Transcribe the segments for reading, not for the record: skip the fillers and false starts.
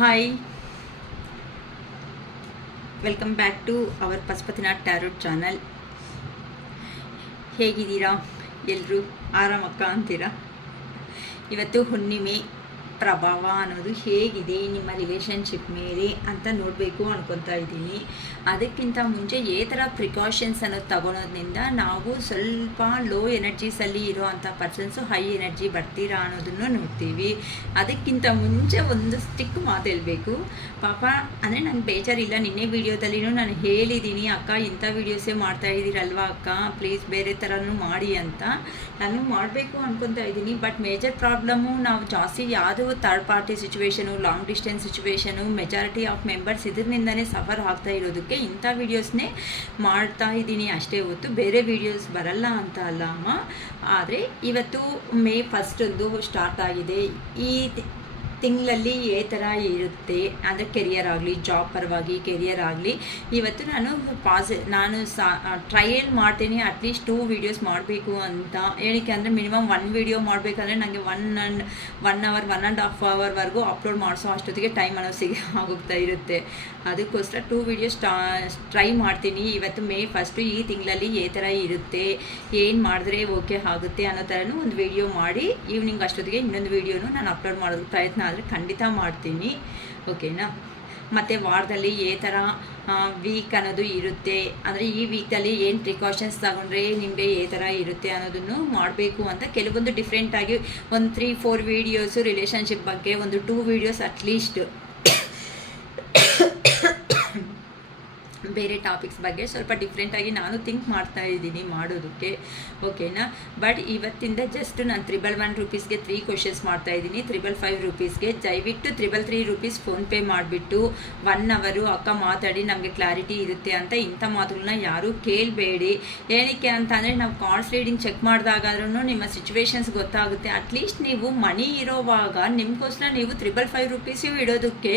Hi, welcome back to our Pashupatinath Tarot channel. ಹೇಗಿದ್ದೀರಾ ಎಲ್ಲರೂ ಆರಾಮಕ್ಕ ಅಂತೀರಾ? ಇವತ್ತು ಹುಣ್ಣಿಮೆ ಪ್ರಭಾವ ಅನ್ನೋದು ಹೇಗಿದೆ ನಿಮ್ಮ ರಿಲೇಷನ್ಶಿಪ್ ಮೇಲೆ ಅಂತ ನೋಡಬೇಕು ಅನ್ಕೊತಾ ಇದ್ದೀನಿ. ಅದಕ್ಕಿಂತ ಮುಂಚೆ ಈ ಥರ ಪ್ರಿಕಾಷನ್ಸ್ ಅನ್ನೋದು ತಗೊಳೋದ್ರಿಂದ ನಾವು ಸ್ವಲ್ಪ ಲೋ ಎನರ್ಜೀಸಲ್ಲಿ ಇರೋವಂಥ ಪರ್ಸನ್ಸು ಹೈ ಎನರ್ಜಿ ಬರ್ತೀರಾ ಅನ್ನೋದನ್ನು ನೋಡ್ತೀವಿ. ಅದಕ್ಕಿಂತ ಮುಂಚೆ ಒಂದು ಸ್ಟಿಕ್ ಮಾತು ಹೇಳಬೇಕು. ಪಾಪ ಅಂದರೆ ನಂಗೆ ಬೇಜಾರಿಲ್ಲ, ನಿನ್ನೆ ವೀಡಿಯೋದಲ್ಲಿನೂ ನಾನು ಹೇಳಿದ್ದೀನಿ, ಅಕ್ಕ ಇಂಥ ವೀಡಿಯೋಸೇ ಮಾಡ್ತಾ ಇದ್ದೀರಲ್ವಾ ಅಕ್ಕ, ಪ್ಲೀಸ್ ಬೇರೆ ಥರನೂ ಮಾಡಿ ಅಂತ. ನಾನು ಮಾಡಬೇಕು ಅನ್ಕೊತಾ ಇದ್ದೀನಿ. ಬಟ್ ಮೇಜರ್ ಪ್ರಾಬ್ಲಮ್ಮು ನಾವು ಜಾಸ್ತಿ ಯಾವುದು third party situation, long distance situation, majority of members ಇದರಿಂದನೇ ಸಫರ್ ಆಗ್ತಾ ಇರೋದಕ್ಕೆ ಇಂಥ ವೀಡಿಯೋಸ್ನೇ ಮಾಡ್ತಾ ಇದ್ದೀನಿ ಅಷ್ಟೇ ಹೊತ್ತು ಬೇರೆ ವೀಡಿಯೋಸ್ ಬರಲ್ಲ ಅಂತ ಅಲ್ಲ ಅಮ್ಮ. ಆದರೆ ಇವತ್ತು ಮೇ 1 ಸ್ಟಾರ್ಟ್ ಆಗಿದೆ. ಈ ತಿಂಗಳಲ್ಲಿ ಈ ಥರ ಇರುತ್ತೆ ಅಂದರೆ ಕೆರಿಯರ್ ಆಗಲಿ, ಜಾಬ್ ಪರವಾಗಿ ಕೆರಿಯರ್ ಆಗಲಿ. ಇವತ್ತು ನಾನು ಟ್ರಯಲ್ ಮಾಡ್ತೀನಿ ಅಟ್ಲೀಸ್ಟ್ 2 ವೀಡಿಯೋಸ್ ಮಾಡಬೇಕು ಅಂತ. ಏನಕ್ಕೆ ಅಂದರೆ ಮಿನಿಮಮ್ 1 ವೀಡಿಯೋ ಮಾಡಬೇಕಂದ್ರೆ ನನಗೆ 1 ಅವರ್ 1.5 ಅವರ್ವರೆಗೂ ಅಪ್ಲೋಡ್ ಮಾಡಿಸೋ ಅಷ್ಟೊತ್ತಿಗೆ ಟೈಮ್ ಅನ್ನೋ ಆಗೋಗ್ತಾ ಇರುತ್ತೆ. ಅದಕ್ಕೋಸ್ಕರ 2 ವೀಡಿಯೋಸ್ ಟ್ರೈ ಮಾಡ್ತೀನಿ. ಇವತ್ತು ಮೇ 1 ಈ ತಿಂಗಳಲ್ಲಿ ಈ ಥರ ಇರುತ್ತೆ, ಏನು ಮಾಡಿದ್ರೆ ಓಕೆ ಆಗುತ್ತೆ ಅನ್ನೋ ಥರನೂ ಒಂದು ವೀಡಿಯೋ ಮಾಡಿ ಈವ್ನಿಂಗ್ ಅಷ್ಟೊತ್ತಿಗೆ ಇನ್ನೊಂದು ವೀಡಿಯೋನು ನಾನು ಅಪ್ಲೋಡ್ ಮಾಡೋದಕ್ಕೆ ಪ್ರಯತ್ನ ಆದರೆ ಖಂಡಿತ ಮಾಡ್ತೀನಿ, ಓಕೆನಾ. ಮತ್ತು ವಾರದಲ್ಲಿ ಈ ಥರ ವೀಕ್ ಅನ್ನೋದು ಇರುತ್ತೆ, ಅಂದರೆ ಈ ವೀಕಲ್ಲಿ ಏನು ಪ್ರಿಕಾಷನ್ಸ್ ತಗೊಂಡ್ರೆ ನಿಮಗೆ ಈ ಥರ ಇರುತ್ತೆ ಅನ್ನೋದನ್ನು ಮಾಡಬೇಕು ಅಂತ ಕೆಲವೊಂದು ಡಿಫ್ರೆಂಟಾಗಿ ಒಂದು 3-4 ವೀಡಿಯೋಸು ರಿಲೇಷನ್ಶಿಪ್ ಬಗ್ಗೆ, ಒಂದು 2 ವೀಡಿಯೋಸ್ ಅಟ್ಲೀಸ್ಟ್ ಬೇರೆ ಟಾಪಿಕ್ಸ್ ಬಗ್ಗೆ ಸ್ವಲ್ಪ ಡಿಫ್ರೆಂಟಾಗಿ ನಾನು ಥಿಂಕ್ ಮಾಡ್ತಾ ಇದ್ದೀನಿ ಮಾಡೋದಕ್ಕೆ, ಓಕೆನಾ. ಬಟ್ ಇವತ್ತಿಂದ ಜಸ್ಟ್ ನಾನು 111 ರೂಪೀಸ್ಗೆ 3 ಕ್ವಶನ್ಸ್ ಮಾಡ್ತಾ ಇದ್ದೀನಿ. 555 ರೂಪೀಸ್ಗೆ ದಯವಿಟ್ಟು 333 ರೂಪೀಸ್ ಫೋನ್ಪೇ ಮಾಡಿಬಿಟ್ಟು 1 ಅವರು ಅಕ್ಕ ಮಾತಾಡಿ ನಮಗೆ ಕ್ಲಾರಿಟಿ ಇರುತ್ತೆ ಅಂತ ಇಂಥ ಮಾತುಗಳನ್ನ ಯಾರೂ ಕೇಳಬೇಡಿ. ಏನಕ್ಕೆ ಅಂತ ಅಂದರೆ ನಾವು ಕಾರ್ಡ್ಸ್ ರೀಡಿಂಗ್ ಚೆಕ್ ಮಾಡಿದಾಗಾದ್ರೂ ನಿಮ್ಮ ಸಿಚುವೇಶನ್ಸ್ ಗೊತ್ತಾಗುತ್ತೆ. ಅಟ್ಲೀಸ್ಟ್ ನೀವು ಮನಿ ಇರೋವಾಗ ನಿಮಗೋಸ್ಕರ ನೀವು 555 ರೂಪೀಸು ಇಡೋದಕ್ಕೆ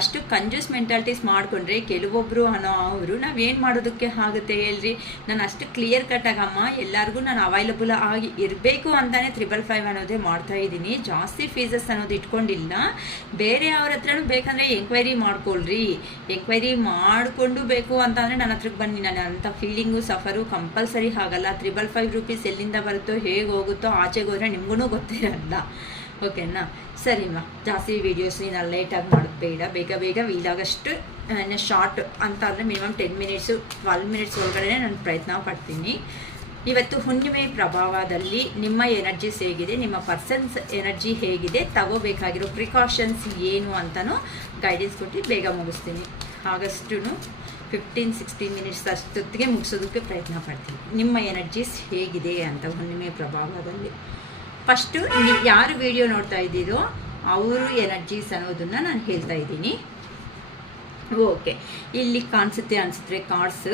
ಅಷ್ಟು ಕಂಜೂಸ್ ಮೆಂಟಾಲಿಟೀಸ್ ಮಾಡಿಕೊಂಡ್ರೆ ಕೆಲವೊಬ್ಬರು ಅವರು ನಾವೇನು ಮಾಡೋದಕ್ಕೆ ಆಗುತ್ತೆ ಹೇಳ್ರಿ. ನಾನು ಅಷ್ಟು ಕ್ಲಿಯರ್ ಕಟ್ಟಾಗಮ್ಮ ಎಲ್ಲರಿಗೂ ನಾನು ಅವೈಲಬಲ್ ಆಗಿ ಇರಬೇಕು ಅಂತಲೇ 555 ಅನ್ನೋದೇ ಮಾಡ್ತಾ ಇದ್ದೀನಿ. ಜಾಸ್ತಿ ಫೀಸಸ್ ಅನ್ನೋದು ಇಟ್ಕೊಂಡಿಲ್ಲ. ಬೇರೆ ಅವ್ರ ಹತ್ರನೂ ಬೇಕಂದರೆ ಎಂಕ್ವೈರಿ ಮಾಡ್ಕೊಳ್ರಿ. ಎಂಕ್ವೈರಿ ಮಾಡಿಕೊಂಡು ಬೇಕು ಅಂತಂದರೆ ನನ್ನ ಹತ್ರಕ್ಕೆ ಬನ್ನಿ. ನಾನು ಅಂಥ ಫೀಲಿಂಗು ಸಫರು ಕಂಪಲ್ಸರಿ ಆಗಲ್ಲ. 555 ರೂಪೀಸ್ ಎಲ್ಲಿಂದ ಬರುತ್ತೋ ಹೇಗೆ ಹೋಗುತ್ತೋ ಆಚೆಗೆ ಹೋದರೆ ನಿಮಗೂ ಗೊತ್ತಿರಲ್ಲ, ಓಕೆನಾ. ಸರಿಮ್ಮ, ಜಾಸ್ತಿ ವೀಡಿಯೋಸ್ ನಾನು ಲೇಟಾಗಿ ಮಾಡೋದು ಬೇಡ, ಬೇಗ ಬೇಗ ವೀಲಾಗಷ್ಟು ಶಾರ್ಟ್ ಅಂತ ಅಂದರೆ ಮಿನಿಮಮ್ 10 ಮಿನಿಟ್ಸು 12 ಮಿನಿಟ್ಸ್ ಒಳಗಡೆ ನಾನು ಪ್ರಯತ್ನ ಪಡ್ತೀನಿ. ಇವತ್ತು ಹುಣ್ಣಿಮೆ ಪ್ರಭಾವದಲ್ಲಿ ನಿಮ್ಮ ಎನರ್ಜೀಸ್ ಹೇಗಿದೆ, ನಿಮ್ಮ ಪರ್ಸನ್ಸ್ ಎನರ್ಜಿ ಹೇಗಿದೆ, ತಗೋಬೇಕಾಗಿರೋ ಪ್ರಿಕಾಷನ್ಸ್ ಏನು ಅಂತಲೂ ಗೈಡೆನ್ಸ್ ಕೊಟ್ಟು ಬೇಗ ಮುಗಿಸ್ತೀನಿ. ಆಗಷ್ಟು 15-16 ಮಿನಿಟ್ಸ್ ಅಷ್ಟೊತ್ತಿಗೆ ಮುಗಿಸೋದಕ್ಕೆ ಪ್ರಯತ್ನ ಪಡ್ತೀನಿ. ನಿಮ್ಮ ಎನರ್ಜೀಸ್ ಹೇಗಿದೆ ಅಂತ ಹುಣ್ಣಿಮೆ ಪ್ರಭಾವದಲ್ಲಿ. ಫಸ್ಟು ಯಾರು ವಿಡಿಯೋ ನೋಡ್ತಾ ಇದ್ದೀರೋ ಅವರು ಎನರ್ಜೀಸ್ ಅನ್ನೋದನ್ನು ನಾನು ಹೇಳ್ತಾ ಇದ್ದೀನಿ, ಓಕೆ. ಇಲ್ಲಿ ಅನಿಸುತ್ತೆ ಕಾರ್ಡ್ಸ್,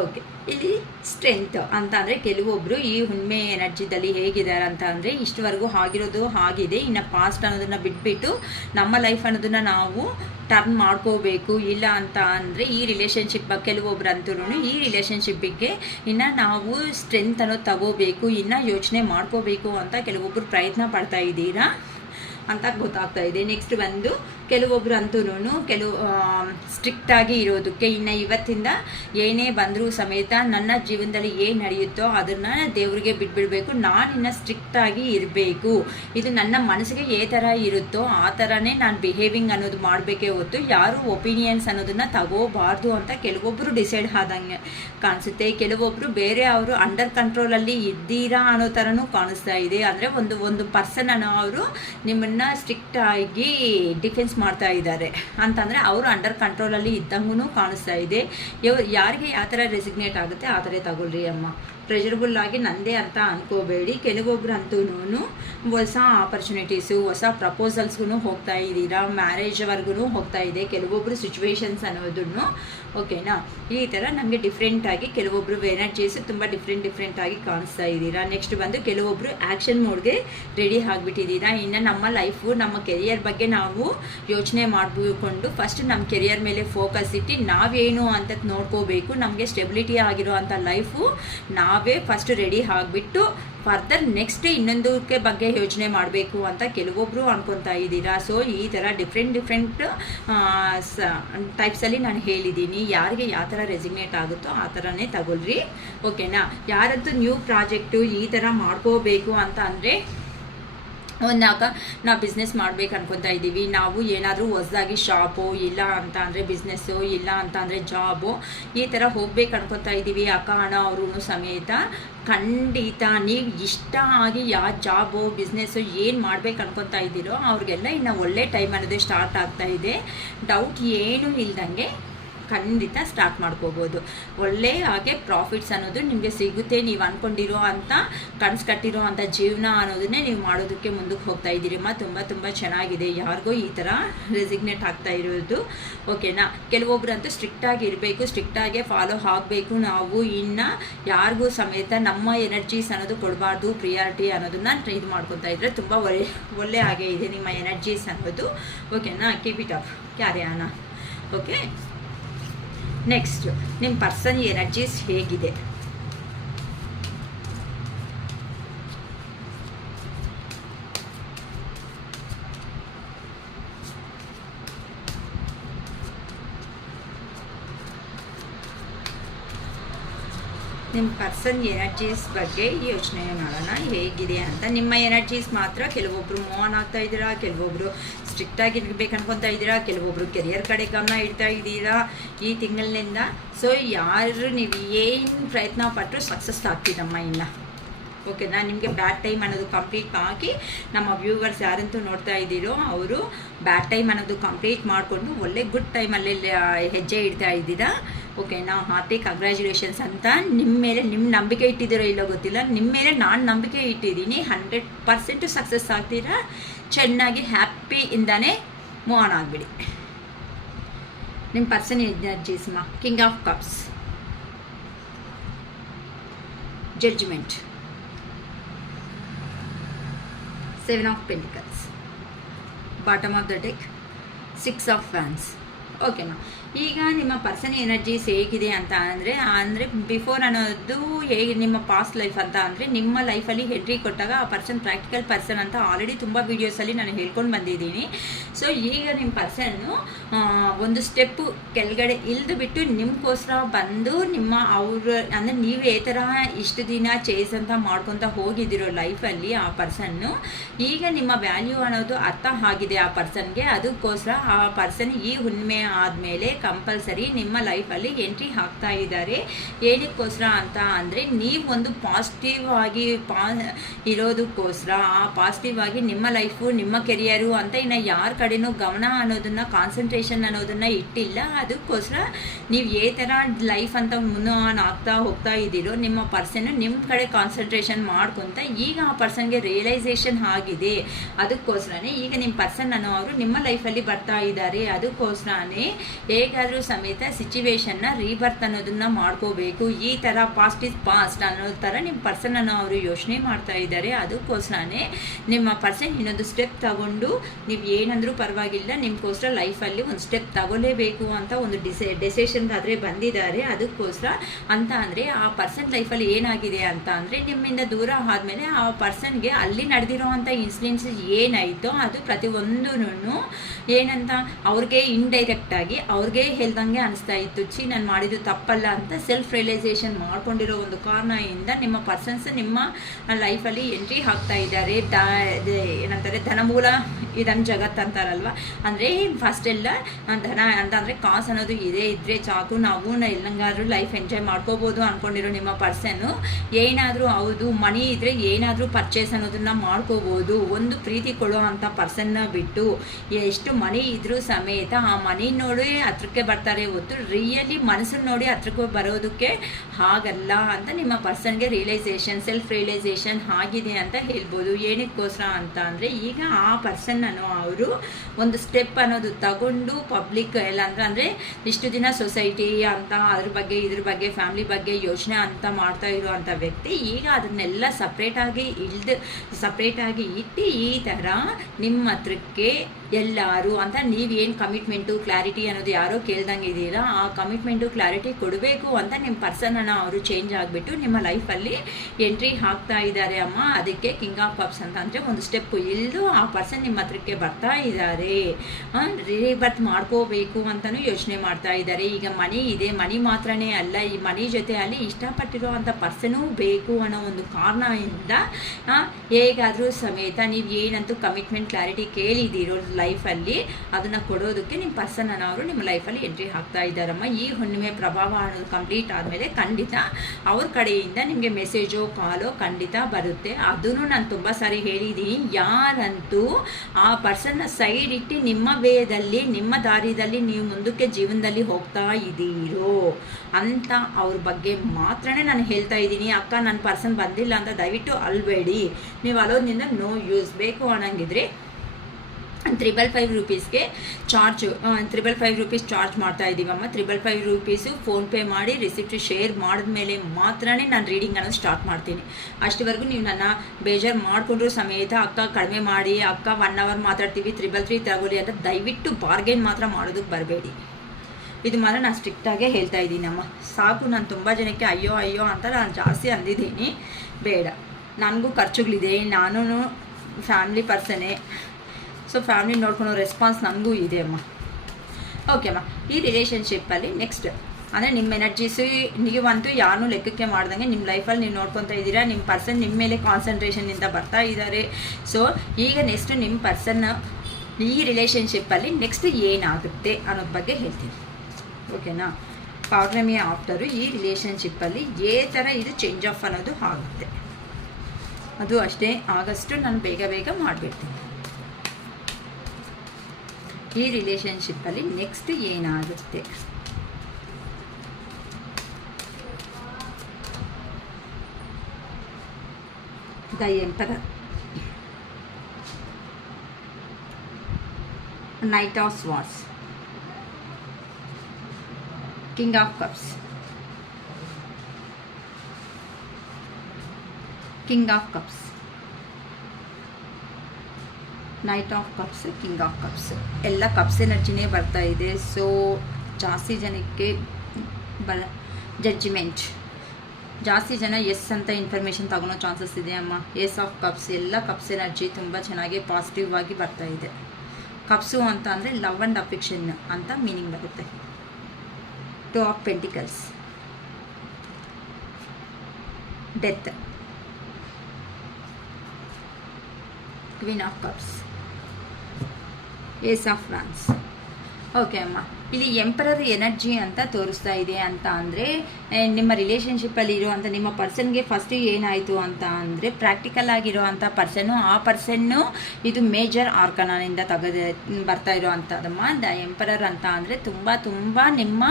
ಓಕೆ. ಇಲ್ಲಿ ಸ್ಟ್ರೆಂತ್ ಅಂತ ಅಂದರೆ ಕೆಲವೊಬ್ಬರು ಈ ಹುಣ್ಣಿಮೆ ಎನರ್ಜಿದಲ್ಲಿ ಹೇಗಿದ್ದಾರೆ ಅಂತ ಅಂದರೆ ಇಷ್ಟವರೆಗೂ ಆಗಿರೋದು ಆಗಿದೆ, ಇನ್ನು ಪಾಸ್ಟ್ ಅನ್ನೋದನ್ನು ಬಿಟ್ಬಿಟ್ಟು ನಮ್ಮ ಲೈಫ್ ಅನ್ನೋದನ್ನು ನಾವು ಟರ್ನ್ ಮಾಡ್ಕೋಬೇಕು. ಇಲ್ಲ ಅಂತ ಅಂದರೆ ಈ ರಿಲೇಷನ್ಶಿಪ್ ಕೆಲವೊಬ್ರು ಅಂತೂ ಈ ರಿಲೇಷನ್ಶಿಪ್ಪಿಗೆ ಇನ್ನು ನಾವು ಸ್ಟ್ರೆಂತ್ ಅನ್ನೋದು ತಗೋಬೇಕು, ಇನ್ನು ಯೋಚನೆ ಮಾಡ್ಕೋಬೇಕು ಅಂತ ಕೆಲವೊಬ್ಬರು ಪ್ರಯತ್ನ ಪಡ್ತಾ ಇದ್ದೀರಾ ಅಂತ ಗೊತ್ತಾಗ್ತಾ ಇದೆ. ನೆಕ್ಸ್ಟ್ ಬಂದು ಕೆಲವೊಬ್ರು ಅಂತೂ ಸ್ಟ್ರಿಕ್ಟಾಗಿ ಇರೋದಕ್ಕೆ ಇನ್ನು ಇವತ್ತಿಂದ ಏನೇ ಬಂದರೂ ಸಮೇತ ನನ್ನ ಜೀವನದಲ್ಲಿ ಏನು ನಡೆಯುತ್ತೋ ಅದನ್ನು ದೇವರಿಗೆ ಬಿಟ್ಬಿಡಬೇಕು, ನಾನಿನ್ನು ಸ್ಟ್ರಿಕ್ಟಾಗಿ ಇರಬೇಕು, ಇದು ನನ್ನ ಮನಸ್ಸಿಗೆ ಏ ಥರ ಇರುತ್ತೋ ಆ ಥರನೇ ನಾನು ಬಿಹೇವಿಂಗ್ ಅನ್ನೋದು ಮಾಡಬೇಕೇ ಹೊತ್ತು ಯಾರು ಒಪಿನಿಯನ್ಸ್ ಅನ್ನೋದನ್ನು ತಗೋಬಾರ್ದು ಅಂತ ಕೆಲವೊಬ್ಬರು ಡಿಸೈಡ್ ಆದಂಗೆ ಕಾಣಿಸುತ್ತೆ. ಕೆಲವೊಬ್ಬರು ಬೇರೆ ಅವರು ಅಂಡರ್ ಕಂಟ್ರೋಲಲ್ಲಿ ಇದ್ದೀರಾ ಅನ್ನೋ ಥರನೂ ಕಾಣಿಸ್ತಾ ಇದೆ. ಅಂದರೆ ಒಂದು ಪರ್ಸನ್ ಅನ್ನೋ ಅವರು ನಿಮ್ಮನ್ನು ಸ್ಟ್ರಿಕ್ಟಾಗಿ ಡಿಫೆನ್ಸ್ ಮಾಡ್ತಾ ಇದ್ದಾರೆ ಅಂತಂದರೆ ಅವರು ಅಂಡರ್ ಕಂಟ್ರೋಲಲ್ಲಿ ಇದ್ದಂಗೂ ಕಾಣಿಸ್ತಾ ಇದೆ. ಯಾರಿಗೆ ಯಾವ ಥರ ರೆಸಿಗ್ನೇಟ್ ಆಗುತ್ತೆ ಆ ಥರ ತಗೊಳ್ರಿ ಅಮ್ಮ. ಪ್ರೆಷರಬಲ್ ಆಗಿ ನಂದೇ ಅಂತ ಅನ್ಕೋಬೇಡಿ. ಕೆಲವೊಬ್ರು ಅಂತೂ ಹೊಸ ಆಪರ್ಚುನಿಟೀಸು, ಹೊಸ ಪ್ರಪೋಸಲ್ಸ್ಗೂ ಹೋಗ್ತಾ ಇದ್ದೀರಾ, ಮ್ಯಾರೇಜ್ವರೆಗೂ ಹೋಗ್ತಾ ಇದೆ ಕೆಲವೊಬ್ಬರು ಸಿಚುವೇಶನ್ಸ್ ಅನ್ನೋದನ್ನು, ಓಕೆನಾ. ಈ ಥರ ನಮಗೆ ಡಿಫ್ರೆಂಟಾಗಿ ಕೆಲವೊಬ್ಬರು ಎನರ್ಜೀಸು ತುಂಬ ಡಿಫ್ರೆಂಟಾಗಿ ಕಾಣಿಸ್ತಾ ಇದ್ದೀರಾ. ನೆಕ್ಸ್ಟ್ ಬಂದು ಕೆಲವೊಬ್ಬರು ಆ್ಯಕ್ಷನ್ ಮೋಡ್ಗೆ ರೆಡಿ ಆಗಿಬಿಟ್ಟಿದ್ದೀರಾ. ಇನ್ನು ನಮ್ಮ ಲೈಫು, ನಮ್ಮ ಕೆರಿಯರ್ ಬಗ್ಗೆ ನಾವು ಯೋಚನೆ ಮಾಡಿಕೊಂಡು ಫಸ್ಟ್ ನಮ್ಮ ಕೆರಿಯರ್ ಮೇಲೆ ಫೋಕಸ್ ಇಟ್ಟು ನಾವೇನು ಅಂತ ನೋಡ್ಕೋಬೇಕು. ನಮಗೆ ಸ್ಟೆಬಿಲಿಟಿ ಆಗಿರೋ ಅಂಥ ಲೈಫು ನಾವೇ ಫಸ್ಟ್ ರೆಡಿ ಆಗಿಬಿಟ್ಟು ಫರ್ದರ್ ನೆಕ್ಸ್ಟ್ ಇನ್ನೊಂದಕ್ಕೆ ಬಗ್ಗೆ ಯೋಚನೆ ಮಾಡಬೇಕು ಅಂತ ಕೆಲವೊಬ್ಬರು ಅನ್ಕೊತಾ ಇದ್ದೀರಾ. ಸೊ ಈ ಥರ ಡಿಫ್ರೆಂಟ್ ಟೈಪ್ಸಲ್ಲಿ ನಾನು ಹೇಳಿದ್ದೀನಿ. ಯಾರಿಗೆ ಯಾವ ಥರ ರೆಸಿಗ್ನೇಟ್ ಆಗುತ್ತೋ ಆ ಥರನೇ ತಗೊಳ್ರಿ, ಓಕೆನಾ. ಯಾರದ್ದು ನ್ಯೂ ಪ್ರಾಜೆಕ್ಟು ಈ ಥರ ಮಾಡ್ಕೋಬೇಕು ಅಂತ ಅಂದರೆ, ಒಂದಾಗ ನಾವು ಬಿಸ್ನೆಸ್ ಮಾಡ್ಬೇಕು ಅನ್ಕೊತಾ ಇದ್ದೀವಿ, ನಾವು ಏನಾದರೂ ಹೊಸದಾಗಿ ಶಾಪು ಇಲ್ಲ ಅಂತ ಅಂದರೆ ಬಿಸ್ನೆಸ್ಸು ಇಲ್ಲ ಅಂತ ಅಂದರೆ ಜಾಬು ಈ ಥರ ಹೋಗ್ಬೇಕು ಅನ್ಕೊತಾ ಇದ್ದೀವಿ ಅಕ್ಕ ಅಣ್ಣ ಅವರು ಸಮೇತ, ಖಂಡಿತ ನೀವು ಇಷ್ಟ ಆಗಿ ಯಾವ ಜಾಬು ಬಿಸ್ನೆಸ್ಸು ಏನು ಮಾಡ್ಬೇಕು ಅನ್ಕೊತಾ ಇದ್ದೀರೋ ಅವ್ರಿಗೆಲ್ಲ ಇನ್ನು ಒಳ್ಳೆ ಟೈಮ್ ಅನ್ನೋದು ಸ್ಟಾರ್ಟ್ ಆಗ್ತಾ ಇದೆ. ಡೌಟ್ ಏನೂ ಇಲ್ದಂಗೆ ಖಂಡಿತ ಸ್ಟಾರ್ಟ್ ಮಾಡ್ಕೋಬೋದು. ಒಳ್ಳೆ ಹಾಗೆ ಪ್ರಾಫಿಟ್ಸ್ ಅನ್ನೋದು ನಿಮಗೆ ಸಿಗುತ್ತೆ. ನೀವು ಅಂದ್ಕೊಂಡಿರೋ ಅಂತ ಕನಸು ಕಟ್ಟಿರೋ ಅಂಥ ಜೀವನ ಅನ್ನೋದನ್ನೇ ನೀವು ಮಾಡೋದಕ್ಕೆ ಮುಂದಕ್ಕೆ ಹೋಗ್ತಾ ಇದ್ದೀರಮ್ಮ. ತುಂಬ ಚೆನ್ನಾಗಿದೆ. ಯಾರಿಗೂ ಈ ಥರ ರೆಸಿಗ್ನೇಟ್ ಆಗ್ತಾ ಇರೋದು, ಓಕೆನಾ. ಕೆಲವೊಬ್ರಂತೂ ಸ್ಟ್ರಿಕ್ಟಾಗಿ ಇರಬೇಕು, ಸ್ಟ್ರಿಕ್ಟಾಗೆ ಫಾಲೋ ಆಗಬೇಕು. ನಾವು ಇನ್ನು ಯಾರಿಗೂ ಸಮೇತ ನಮ್ಮ ಎನರ್ಜೀಸ್ ಅನ್ನೋದು ಕೊಡಬಾರ್ದು, ಪ್ರಿಯಾರಿಟಿ ಅನ್ನೋದನ್ನ ಇದು ಮಾಡ್ಕೊತಾ ಇದ್ರೆ ತುಂಬ ಒಳ್ಳೆ ಹಾಗೆ ಇದೆ ನಿಮ್ಮ ಎನರ್ಜೀಸ್ ಅನ್ನೋದು, ಓಕೆನಾ. Keep it up, carry on. Okay, next ನಿಮ್ಮ ಪರ್ಸನ್ ಎನರ್ಜೀಸ್ ಹೇಗಿದೆ? ನಿಮ್ಮ ಪರ್ಸನ್ ಎನರ್ಜೀಸ್ ಬಗ್ಗೆ ಯೋಚನೆ ಮಾಡೋಣ ಹೇಗಿದೆ ಅಂತ. ನಿಮ್ಮ ಎನರ್ಜೀಸ್ ಮಾತ್ರ ಕೆಲವೊಬ್ಬರು ಮೂವ್ ಆನ್ ಆಗ್ತಾ ಇದ್ದೀರಾ, ಕೆಲವೊಬ್ಬರು ಸ್ಟ್ರಿಕ್ಟಾಗಿ ಇರಬೇಕು ಅನ್ಕೊತಾ ಇದ್ದೀರಾ, ಕೆಲವೊಬ್ಬರು ಕೆರಿಯರ್ ಕಡೆ ಗಮನ ಇಡ್ತಾ ಇದ್ದೀರಾ ಈ ತಿಂಗಳಿನಿಂದ. ಸೊ ಯಾರು ನೀವು ಏನು ಪ್ರಯತ್ನ ಪಟ್ಟರು ಸಕ್ಸಸ್ ಆಗ್ತಿದ್ದಮ್ಮ ಇನ್ನು, ಓಕೆನಾ. ನಿಮಗೆ ಬ್ಯಾಡ್ ಟೈಮ್ ಅನ್ನೋದು ಕಂಪ್ಲೀಟ್ ಆಗಿ ನಮ್ಮ ವ್ಯೂವರ್ಸ್ ಯಾರಂತೂ ನೋಡ್ತಾ ಇದ್ದೀರೋ ಅವರು ಬ್ಯಾಡ್ ಟೈಮ್ ಅನ್ನೋದು ಕಂಪ್ಲೀಟ್ ಮಾಡಿಕೊಂಡು ಒಳ್ಳೆ ಗುಡ್ ಟೈಮಲ್ಲಿ ಹೆಜ್ಜೆ ಇಡ್ತಾ ಇದ್ದೀರಾ, ಓಕೆನಾ. ಹಾರ್ಟಿ ಕಂಗ್ರ್ಯಾಚುಲೇಷನ್ಸ್ ಅಂತ. ನಿಮ್ಮ ಮೇಲೆ ನಿಮ್ಮ ನಂಬಿಕೆ ಇಟ್ಟಿದ್ದೀರೋ ಇಲ್ಲೋ ಗೊತ್ತಿಲ್ಲ, ನಿಮ್ಮ ಮೇಲೆ ನಾನು ನಂಬಿಕೆ ಇಟ್ಟಿದ್ದೀನಿ. 100% ಸಕ್ಸಸ್ ಆಗ್ತೀರಾ. ಚೆನ್ನಾಗಿ ಹ್ಯಾಪಿಯಿಂದಾನೇ ಮೂವ್ ಆನ್ ಆಗಿಬಿಡಿ. ನಿಮ್ಮ ಪರ್ಸನ್ ಎನರ್ಜೀಸ್ಮ king of cups, judgment, 7 of Pentacles, bottom of the deck, 6 of Wands, ಓಕೆನಾ. ಈಗ ನಿಮ್ಮ ಪರ್ಸನ್ ಎನರ್ಜೀಸ್ ಹೇಗಿದೆ ಅಂತ ಅಂದರೆ ಬಿಫೋರ್ ಅನ್ನೋದು ಹೇಗೆ ನಿಮ್ಮ ಪಾಸ್ಟ್ ಲೈಫ್ ಅಂತ ಅಂದರೆ ನಿಮ್ಮ ಲೈಫಲ್ಲಿ ಎಂಟ್ರಿ ಕೊಟ್ಟಾಗ ಆ ಪರ್ಸನ್ ಪ್ರಾಕ್ಟಿಕಲ್ ಪರ್ಸನ್ ಅಂತ ಆಲ್ರೆಡಿ ತುಂಬ ವೀಡಿಯೋಸಲ್ಲಿ ನಾನು ಹೇಳ್ಕೊಂಡು ಬಂದಿದ್ದೀನಿ. ಸೊ ಈಗ ನಿಮ್ಮ ಪರ್ಸನ್ನು ಒಂದು ಸ್ಟೆಪ್ಪು ಕೆಳಗಡೆ ಇಳಿದು ಬಿಟ್ಟು ನಿಮಗೋಸ್ಕರ ಬಂದು ನಿಮ್ಮ ಅವರು ಅಂದರೆ ನೀವೇ ಥರ ಇಷ್ಟು ದಿನ ಚೇಸ್ ಅಂತ ಮಾಡ್ಕೊತ ಹೋಗಿದ್ದೀರೋ ಲೈಫಲ್ಲಿ ಆ ಪರ್ಸನ್ನು ಈಗ ನಿಮ್ಮ ವ್ಯಾಲ್ಯೂ ಅನ್ನೋದು ಅರ್ಥ ಆಗಿದೆ ಆ ಪರ್ಸನ್ಗೆ. ಅದಕ್ಕೋಸ್ಕರ ಆ ಪರ್ಸನ್ ಈ ಹುಣ್ಣಿಮೆ ಆದಮೇಲೆ ಕಂಪಲ್ಸರಿ ನಿಮ್ಮ ಲೈಫಲ್ಲಿ ಎಂಟ್ರಿ ಆಗ್ತಾ ಇದ್ದಾರೆ. ಏನಕ್ಕೋಸ್ಕರ ಅಂತ ಅಂದರೆ ನೀವು ಒಂದು ಪಾಸಿಟಿವ್ ಆಗಿ ಇರೋದಕ್ಕೋಸ್ಕರ, ಆ ಪಾಸಿಟಿವ್ ಆಗಿ ನಿಮ್ಮ ಲೈಫು ನಿಮ್ಮ ಕೆರಿಯರು ಅಂತ ಇನ್ನು ಯಾರ ಕಡೆನೂ ಗಮನ ಅನ್ನೋದನ್ನು ಕಾನ್ಸಂಟ್ರೇಷನ್ ಅನ್ನೋದನ್ನು ಇಟ್ಟಿಲ್ಲ. ಅದಕ್ಕೋಸ್ಕರ ನೀವು ಏ ಥರ ಲೈಫ್ ಅಂತ ಆಗ್ತಾ ಹೋಗ್ತಾ ಇದ್ದೀರೋ ನಿಮ್ಮ ಪರ್ಸನ್ನು ನಿಮ್ಮ ಕಡೆ ಕಾನ್ಸಂಟ್ರೇಷನ್ ಮಾಡ್ಕೊತ ಈಗ ಆ ಪರ್ಸನ್ಗೆ ರಿಯಲೈಸೇಷನ್ ಆಗಿದೆ. ಅದಕ್ಕೋಸ್ಕರನೇ ಈಗ ನಿಮ್ಮ ಪರ್ಸನ್ ಅನ್ನೋ ಅವರು ನಿಮ್ಮ ಲೈಫಲ್ಲಿ ಬರ್ತಾ ಇದ್ದಾರೆ. ಅದಕ್ಕೋಸ್ಕರನೇ ಹೇಗಾದರೂ ಸಮೇತ ಸಿಚುವೇಶನ್ನ ರೀಬರ್ತ್ ಅನ್ನೋದನ್ನ ಮಾಡ್ಕೋಬೇಕು. ಈ ಥರ ಪಾಸ್ಟ್ ಇಸ್ ಪಾಸ್ಟ್ ಅನ್ನೋ ಥರ ನಿಮ್ಮ ಪರ್ಸನ್ ಅನ್ನೋ ಅವರು ಯೋಚನೆ ಮಾಡ್ತಾ ಇದ್ದಾರೆ. ಅದಕ್ಕೋಸ್ಕರನೇ ನಿಮ್ಮ ಪರ್ಸನ್ ಇನ್ನೊಂದು ಸ್ಟೆಪ್ ತಗೊಂಡು ನೀವು ಏನಂದ್ರೂ ಪರವಾಗಿಲ್ಲ ನಿಮಗೋಸ್ಕರ ಲೈಫಲ್ಲಿ ಒಂದು ಸ್ಟೆಪ್ ತಗೊಳ್ಳೇಬೇಕು ಅಂತ ಒಂದು ಡೆಸಿಷನ್ಗಾದರೆ ಬಂದಿದ್ದಾರೆ. ಅದಕ್ಕೋಸ್ಕರ ಅಂತ ಅಂದರೆ ಆ ಪರ್ಸನ್ ಲೈಫಲ್ಲಿ ಏನಾಗಿದೆ ಅಂತ ಅಂದರೆ ನಿಮ್ಮಿಂದ ದೂರ ಆದಮೇಲೆ ಆ ಪರ್ಸನ್ಗೆ ಅಲ್ಲಿ ನಡೆದಿರೋ ಅಂಥ ಇನ್ಸಿಡೆಂಟ್ಸ್ ಏನಾಯಿತೋ ಅದು ಪ್ರತಿಯೊಂದೂ ಏನಂತ ಅವ್ರಿಗೆ ಇಂಡೈರೆಕ್ಟಾಗಿ ಅವ್ರಿಗೆ ಹೇಳ್ದಂಗೆ ಅನಿಸ್ತಾ ಇತ್ತು, ನಾನು ಮಾಡಿದ್ದು ತಪ್ಪಲ್ಲ ಅಂತ ಸೆಲ್ಫ್ ರಿಯಲೈಸೇಷನ್ ಮಾಡ್ಕೊಂಡಿರೋ ಒಂದು ಕಾರಣದಿಂದ ನಿಮ್ಮ ಪರ್ಸನ್ಸ್ ನಿಮ್ಮ ಲೈಫಲ್ಲಿ ಎಂಟ್ರಿ ಆಗ್ತಾ ಇದ್ದಾರೆ. ಏನಂತಾರೆ ಧನಮೂಲ ಇದನ್ನು ಜಗತ್ತು ಅಂತಾರಲ್ವ, ಅಂದರೆ ಫಸ್ಟೆಲ್ಲ ಧನ ಅಂತಂದರೆ ಕಾಸು ಅನ್ನೋದು ಇದ್ದರೆ ಸಾಕು, ನಾವು ಎಲ್ಲಂಗಾದ್ರೂ ಲೈಫ್ ಎಂಜಾಯ್ ಮಾಡ್ಕೋಬೋದು ಅಂದ್ಕೊಂಡಿರೋ ನಿಮ್ಮ ಪರ್ಸನ್ನು ಏನಾದರೂ ಹೌದು ಮನಿ ಇದ್ದರೆ ಏನಾದರೂ ಪರ್ಚೇಸ್ ಅನ್ನೋದನ್ನು ಮಾಡ್ಕೋಬೋದು. ಒಂದು ಪ್ರೀತಿ ಕೊಡೋ ಅಂಥ ಪರ್ಸನ್ನ ಬಿಟ್ಟು ಎಷ್ಟು ಮನಿ ಇದ್ರೂ ಸಮೇತ ಆ ಮನಿ ನೋಡಿ ಹತ್ರಕ್ಕೆ ಬರ್ತಾರೆ ಹೊತ್ತು ರಿಯಲಿ ಮನಸ್ಸನ್ನು ನೋಡಿ ಹತ್ರಕ್ಕೆ ಬರೋದಕ್ಕೆ ಹಾಗಲ್ಲ ಅಂತ ನಿಮ್ಮ ಪರ್ಸನ್ಗೆ ರಿಯಲೈಸೇಷನ್ ಸೆಲ್ಫ್ ರಿಯಲೈಸೇಷನ್ ಆಗಿದೆ ಅಂತ ಹೇಳ್ಬೋದು. ಏನಕ್ಕೋಸ್ಕರ ಅಂತ ಅಂದರೆ ಈಗ ಆ ಪರ್ಸನ್ ಅನ್ನೋ ಅವರು ಒಂದು ಸ್ಟೆಪ್ ಅನ್ನೋದು ತಗೊಂಡು ಪಬ್ಲಿಕ್ ಎಲ್ಲ ಅಂದರೆ ಇಷ್ಟು ದಿನ ಸೊಸೈಟಿ ಅಂತ ಅದ್ರ ಬಗ್ಗೆ ಇದ್ರ ಬಗ್ಗೆ ಫ್ಯಾಮಿಲಿ ಬಗ್ಗೆ ಯೋಚನೆ ಅಂತ ಮಾಡ್ತಾ ಇರುವಂಥ ವ್ಯಕ್ತಿ ಈಗ ಅದನ್ನೆಲ್ಲ ಸಪ್ರೇಟಾಗಿ ಇಟ್ಟು ಈ ಥರ ನಿಮ್ಮ ಹತ್ರಕ್ಕೆ ಎಲ್ಲರೂ ಯಾರು ಅಂತ ನೀವೇನು ಕಮಿಟ್ಮೆಂಟು ಕ್ಲಾರಿಟಿ ಅನ್ನೋದು ಯಾರೋ ಕೇಳ್ದಂಗೆ ಇದ್ದೀರಾ, ಆ ಕಮಿಟ್ಮೆಂಟು ಕ್ಲಾರಿಟಿ ಕೊಡಬೇಕು ಅಂತ ನಿಮ್ಮ ಪರ್ಸನನ್ನು ಅವರು ಚೇಂಜ್ ಆಗಿಬಿಟ್ಟು ನಿಮ್ಮ ಲೈಫಲ್ಲಿ ಎಂಟ್ರಿ ಹಾಕ್ತಾ ಇದ್ದಾರೆ ಅಮ್ಮ. ಅದಕ್ಕೆ ಕಿಂಗ್ ಆಫ್ ಕಪ್ಸ್ ಅಂತ ಅಂದರೆ ಒಂದು ಸ್ಟೆಪ್ ಇಳಿದು ಆ ಪರ್ಸನ್ ನಿಮ್ಮ ಹತ್ರಕ್ಕೆ ಬರ್ತಾ ಇದ್ದಾರೆ, ರಿಬರ್ತ್ ಮಾಡ್ಕೋಬೇಕು ಅಂತಲೂ ಯೋಚನೆ ಮಾಡ್ತಾ ಇದ್ದಾರೆ. ಈಗ ಮನಿ ಇದೆ, ಮನಿ ಮಾತ್ರನೇ ಅಲ್ಲ, ಈ ಮನಿ ಜೊತೆ ಅಲ್ಲಿ ಇಷ್ಟಪಟ್ಟಿರುವಂಥ ಪರ್ಸನೂ ಬೇಕು ಅನ್ನೋ ಒಂದು ಕಾರಣದಿಂದ ಹೇಗಾದರೂ ಸಮೇತ ನೀವು ಏನಂತೂ ಕಮಿಟ್ಮೆಂಟ್ ಕ್ಲಾರಿಟಿ ಕೇಳಿದ್ದೀರೋ ಲೈಫಲ್ಲಿ ಅದನ್ನು ಕೊಡೋದಕ್ಕೆ ನಿಮ್ಮ ಪರ್ಸನನ್ನು ಅವರು ನಿಮ್ಮ ಲೈಫಲ್ಲಿ ಎಂಟ್ರಿ ಹಾಕ್ತಾ ಇದ್ದಾರಮ್ಮ. ಈ ಹುಣ್ಣಿಮೆ ಪ್ರಭಾವ ಅನ್ನೋದು ಕಂಪ್ಲೀಟ್ ಆದಮೇಲೆ ಖಂಡಿತ ಅವ್ರ ಕಡೆಯಿಂದ ನಿಮಗೆ ಮೆಸೇಜೋ ಕಾಲೋ ಖಂಡಿತ ಬರುತ್ತೆ. ಅದನ್ನು ನಾನು ತುಂಬ ಸಾರಿ ಹೇಳಿದ್ದೀನಿ, ಯಾರಂತೂ ಆ ಪರ್ಸನ್ನ ಸೈಡ್ ಇಟ್ಟು ನಿಮ್ಮ ವೇದಲ್ಲಿ ನಿಮ್ಮ ದಾರಿಯಲ್ಲಿ ನೀವು ಮುಂದಕ್ಕೆ ಜೀವನದಲ್ಲಿ ಹೋಗ್ತಾ ಇದ್ದೀರೋ ಅಂತ ಅವ್ರ ಬಗ್ಗೆ ಮಾತ್ರನೇ ನಾನು ಹೇಳ್ತಾ ಇದ್ದೀನಿ. ಅಕ್ಕ ನನ್ನ ಪರ್ಸನ್ ಬಂದಿಲ್ಲ ಅಂತ ದಯವಿಟ್ಟು ಅಲ್ಬೇಡಿ, ನೀವು ಅಲೋದ್ರಿಂದ ನೋ ಯೂಸ್. ಬೇಕು ಅನ್ನಂಗಿದ್ರೆ 555 ರೂಪೀಸ್ಗೆ ಚಾರ್ಜ್ 555 ರೂಪೀಸ್ ಚಾರ್ಜ್ ಮಾಡ್ತಾ ಇದ್ದೀವಮ್ಮ. 555 ರೂಪೀಸು ಫೋನ್ಪೇ ಮಾಡಿ ರಿಸಿಪ್ಟ್ ಶೇರ್ ಮಾಡಿದ್ಮೇಲೆ ಮಾತ್ರನೇ ನಾನು ರೀಡಿಂಗ್ ಅನ್ನೋದು ಸ್ಟಾರ್ಟ್ ಮಾಡ್ತೀನಿ. ಅಷ್ಟವರೆಗೂ ನೀವು ನನ್ನ ಬೇಜಾರು ಮಾಡಿಕೊಂಡ್ರು ಸಮೇತ ಅಕ್ಕ ಕಡಿಮೆ ಮಾಡಿ, ಅಕ್ಕ 1 hour ಮಾತಾಡ್ತೀವಿ 333 ತಗೊಳ್ಳಿ ಅಂತ ದಯವಿಟ್ಟು ಬಾರ್ಗೇನ್ ಮಾತ್ರ ಮಾಡೋದಕ್ಕೆ ಬರಬೇಡಿ. ಇದು ಮಾತ್ರ ನಾನು ಸ್ಟ್ರಿಕ್ಟಾಗೇ ಹೇಳ್ತಾ ಇದ್ದೀನಮ್ಮ. ಸಾಕು, ನಾನು ತುಂಬ ಜನಕ್ಕೆ ಅಯ್ಯೋ ಅಯ್ಯೋ ಅಂತ ನಾನು ಜಾಸ್ತಿ ಅಂದಿದ್ದೀನಿ, ಬೇಡ. ನನಗೂ ಖರ್ಚುಗಳಿದೆ, ನಾನು ಫ್ಯಾಮ್ಲಿ ಪರ್ಸನೇ, ಸೊ ಫ್ಯಾಮ್ಲಿ ನೋಡ್ಕೊಳೋ ರೆಸ್ಪಾನ್ಸ್ ನನಗೂ ಇದೆ ಅಮ್ಮ. ಓಕೆ ಅಮ್ಮ, ಈ ರಿಲೇಷನ್ಶಿಪ್ಪಲ್ಲಿ ನೆಕ್ಸ್ಟ್ ಅಂದರೆ ನಿಮ್ಮ ಎನರ್ಜೀಸು ನೀವಂತೂ ಯಾರನ್ನೂ ಲೆಕ್ಕಕ್ಕೆ ಮಾಡ್ದಂಗೆ ನಿಮ್ಮ ಲೈಫಲ್ಲಿ ನೀವು ನೋಡ್ಕೊತಾ ಇದ್ದೀರಾ. ನಿಮ್ಮ ಪರ್ಸನ್ ನಿಮ್ಮ ಮೇಲೆ ಕಾನ್ಸಂಟ್ರೇಷನ್ನಿಂದ ಬರ್ತಾ ಇದ್ದಾರೆ. ಸೊ ಈಗ ನೆಕ್ಸ್ಟ್ ನಿಮ್ಮ ಪರ್ಸನ್ ಈ ರಿಲೇಷನ್ಶಿಪ್ಪಲ್ಲಿ ನೆಕ್ಸ್ಟ್ ಏನಾಗುತ್ತೆ ಅನ್ನೋದ್ರ ಬಗ್ಗೆ ಹೇಳ್ತೀನಿ, ಓಕೆನಾ. ಪೌರ್ಣಮಿ ಆಫ್ಟರು ಈ ರಿಲೇಷನ್ಶಿಪ್ಪಲ್ಲಿ ಥರ ಇದು ಚೇಂಜ್ ಆಫ್ ಅನ್ನೋದು ಆಗುತ್ತೆ. ಅದು ಅಷ್ಟೇ ಆಗಷ್ಟು ನಾನು ಬೇಗ ಬೇಗ ಮಾಡಿಬಿಡ್ತೀನಿ. ಈ ರಿಲೇಷನ್ಶಿಪ್ಪಲ್ಲಿ ನೆಕ್ಸ್ಟ್ ಏನಾಗುತ್ತೆ, the emperor, knight of swords, king of cups, king of cups, knight of cups, king of cups, ಎಲ್ಲ ಕಪ್ಸ್ ಎನರ್ಜಿನೇ ಬರ್ತಾ ಇದೆ. ಸೊ ಜಾಸ್ತಿ ಜನಕ್ಕೆ ಜಡ್ಜ್ಮೆಂಟ್, ಜಾಸ್ತಿ ಜನ ಎಸ್ ಅಂತ ಇನ್ಫಾರ್ಮೇಷನ್ ತಗೊಳ್ಳೋ ಚಾನ್ಸಸ್ ಇದೆ ಅಮ್ಮ. ಏಸ್ ಆಫ್ ಕಪ್ಸ್, ಎಲ್ಲ ಕಪ್ಸ್ ಎನರ್ಜಿ ತುಂಬ ಚೆನ್ನಾಗಿ ಪಾಸಿಟಿವ್ ಆಗಿ ಬರ್ತಾ ಇದೆ. ಕಪ್ಸು ಅಂತ ಅಂದರೆ ಲವ್ ಆ್ಯಂಡ್ ಅಫೆಕ್ಷನ್ ಅಂತ ಮೀನಿಂಗ್ ಬರುತ್ತೆ. 2 of Pentacles, Death, Queen of Cups, Ace of Wands. Okay ಅಮ್ಮ, ಇಲ್ಲಿ ಎಂಪರರ್ ಎನರ್ಜಿ ಅಂತ ತೋರಿಸ್ತಾ ಇದೆ ಅಂತ ಅಂದರೆ ನಿಮ್ಮ ರಿಲೇಷನ್ಶಿಪ್ಪಲ್ಲಿ ಇರುವಂಥ ನಿಮ್ಮ ಪರ್ಸನ್ಗೆ ಫಸ್ಟ್ ಏನಾಯಿತು ಅಂತ ಅಂದರೆ ಪ್ರಾಕ್ಟಿಕಲ್ ಆಗಿರೋ ಅಂಥ ಪರ್ಸನ್ನು, ಆ ಪರ್ಸನ್ನು ಇದು ಮೇಜರ್ ಆರ್ಕನಿಂದ ಬರ್ತಾ ಇರೋವಂಥದ್ದಮ್ಮ. ದ ಎಂಪರರ್ ಅಂತ ಅಂದರೆ ತುಂಬ ತುಂಬ ನಿಮ್ಮ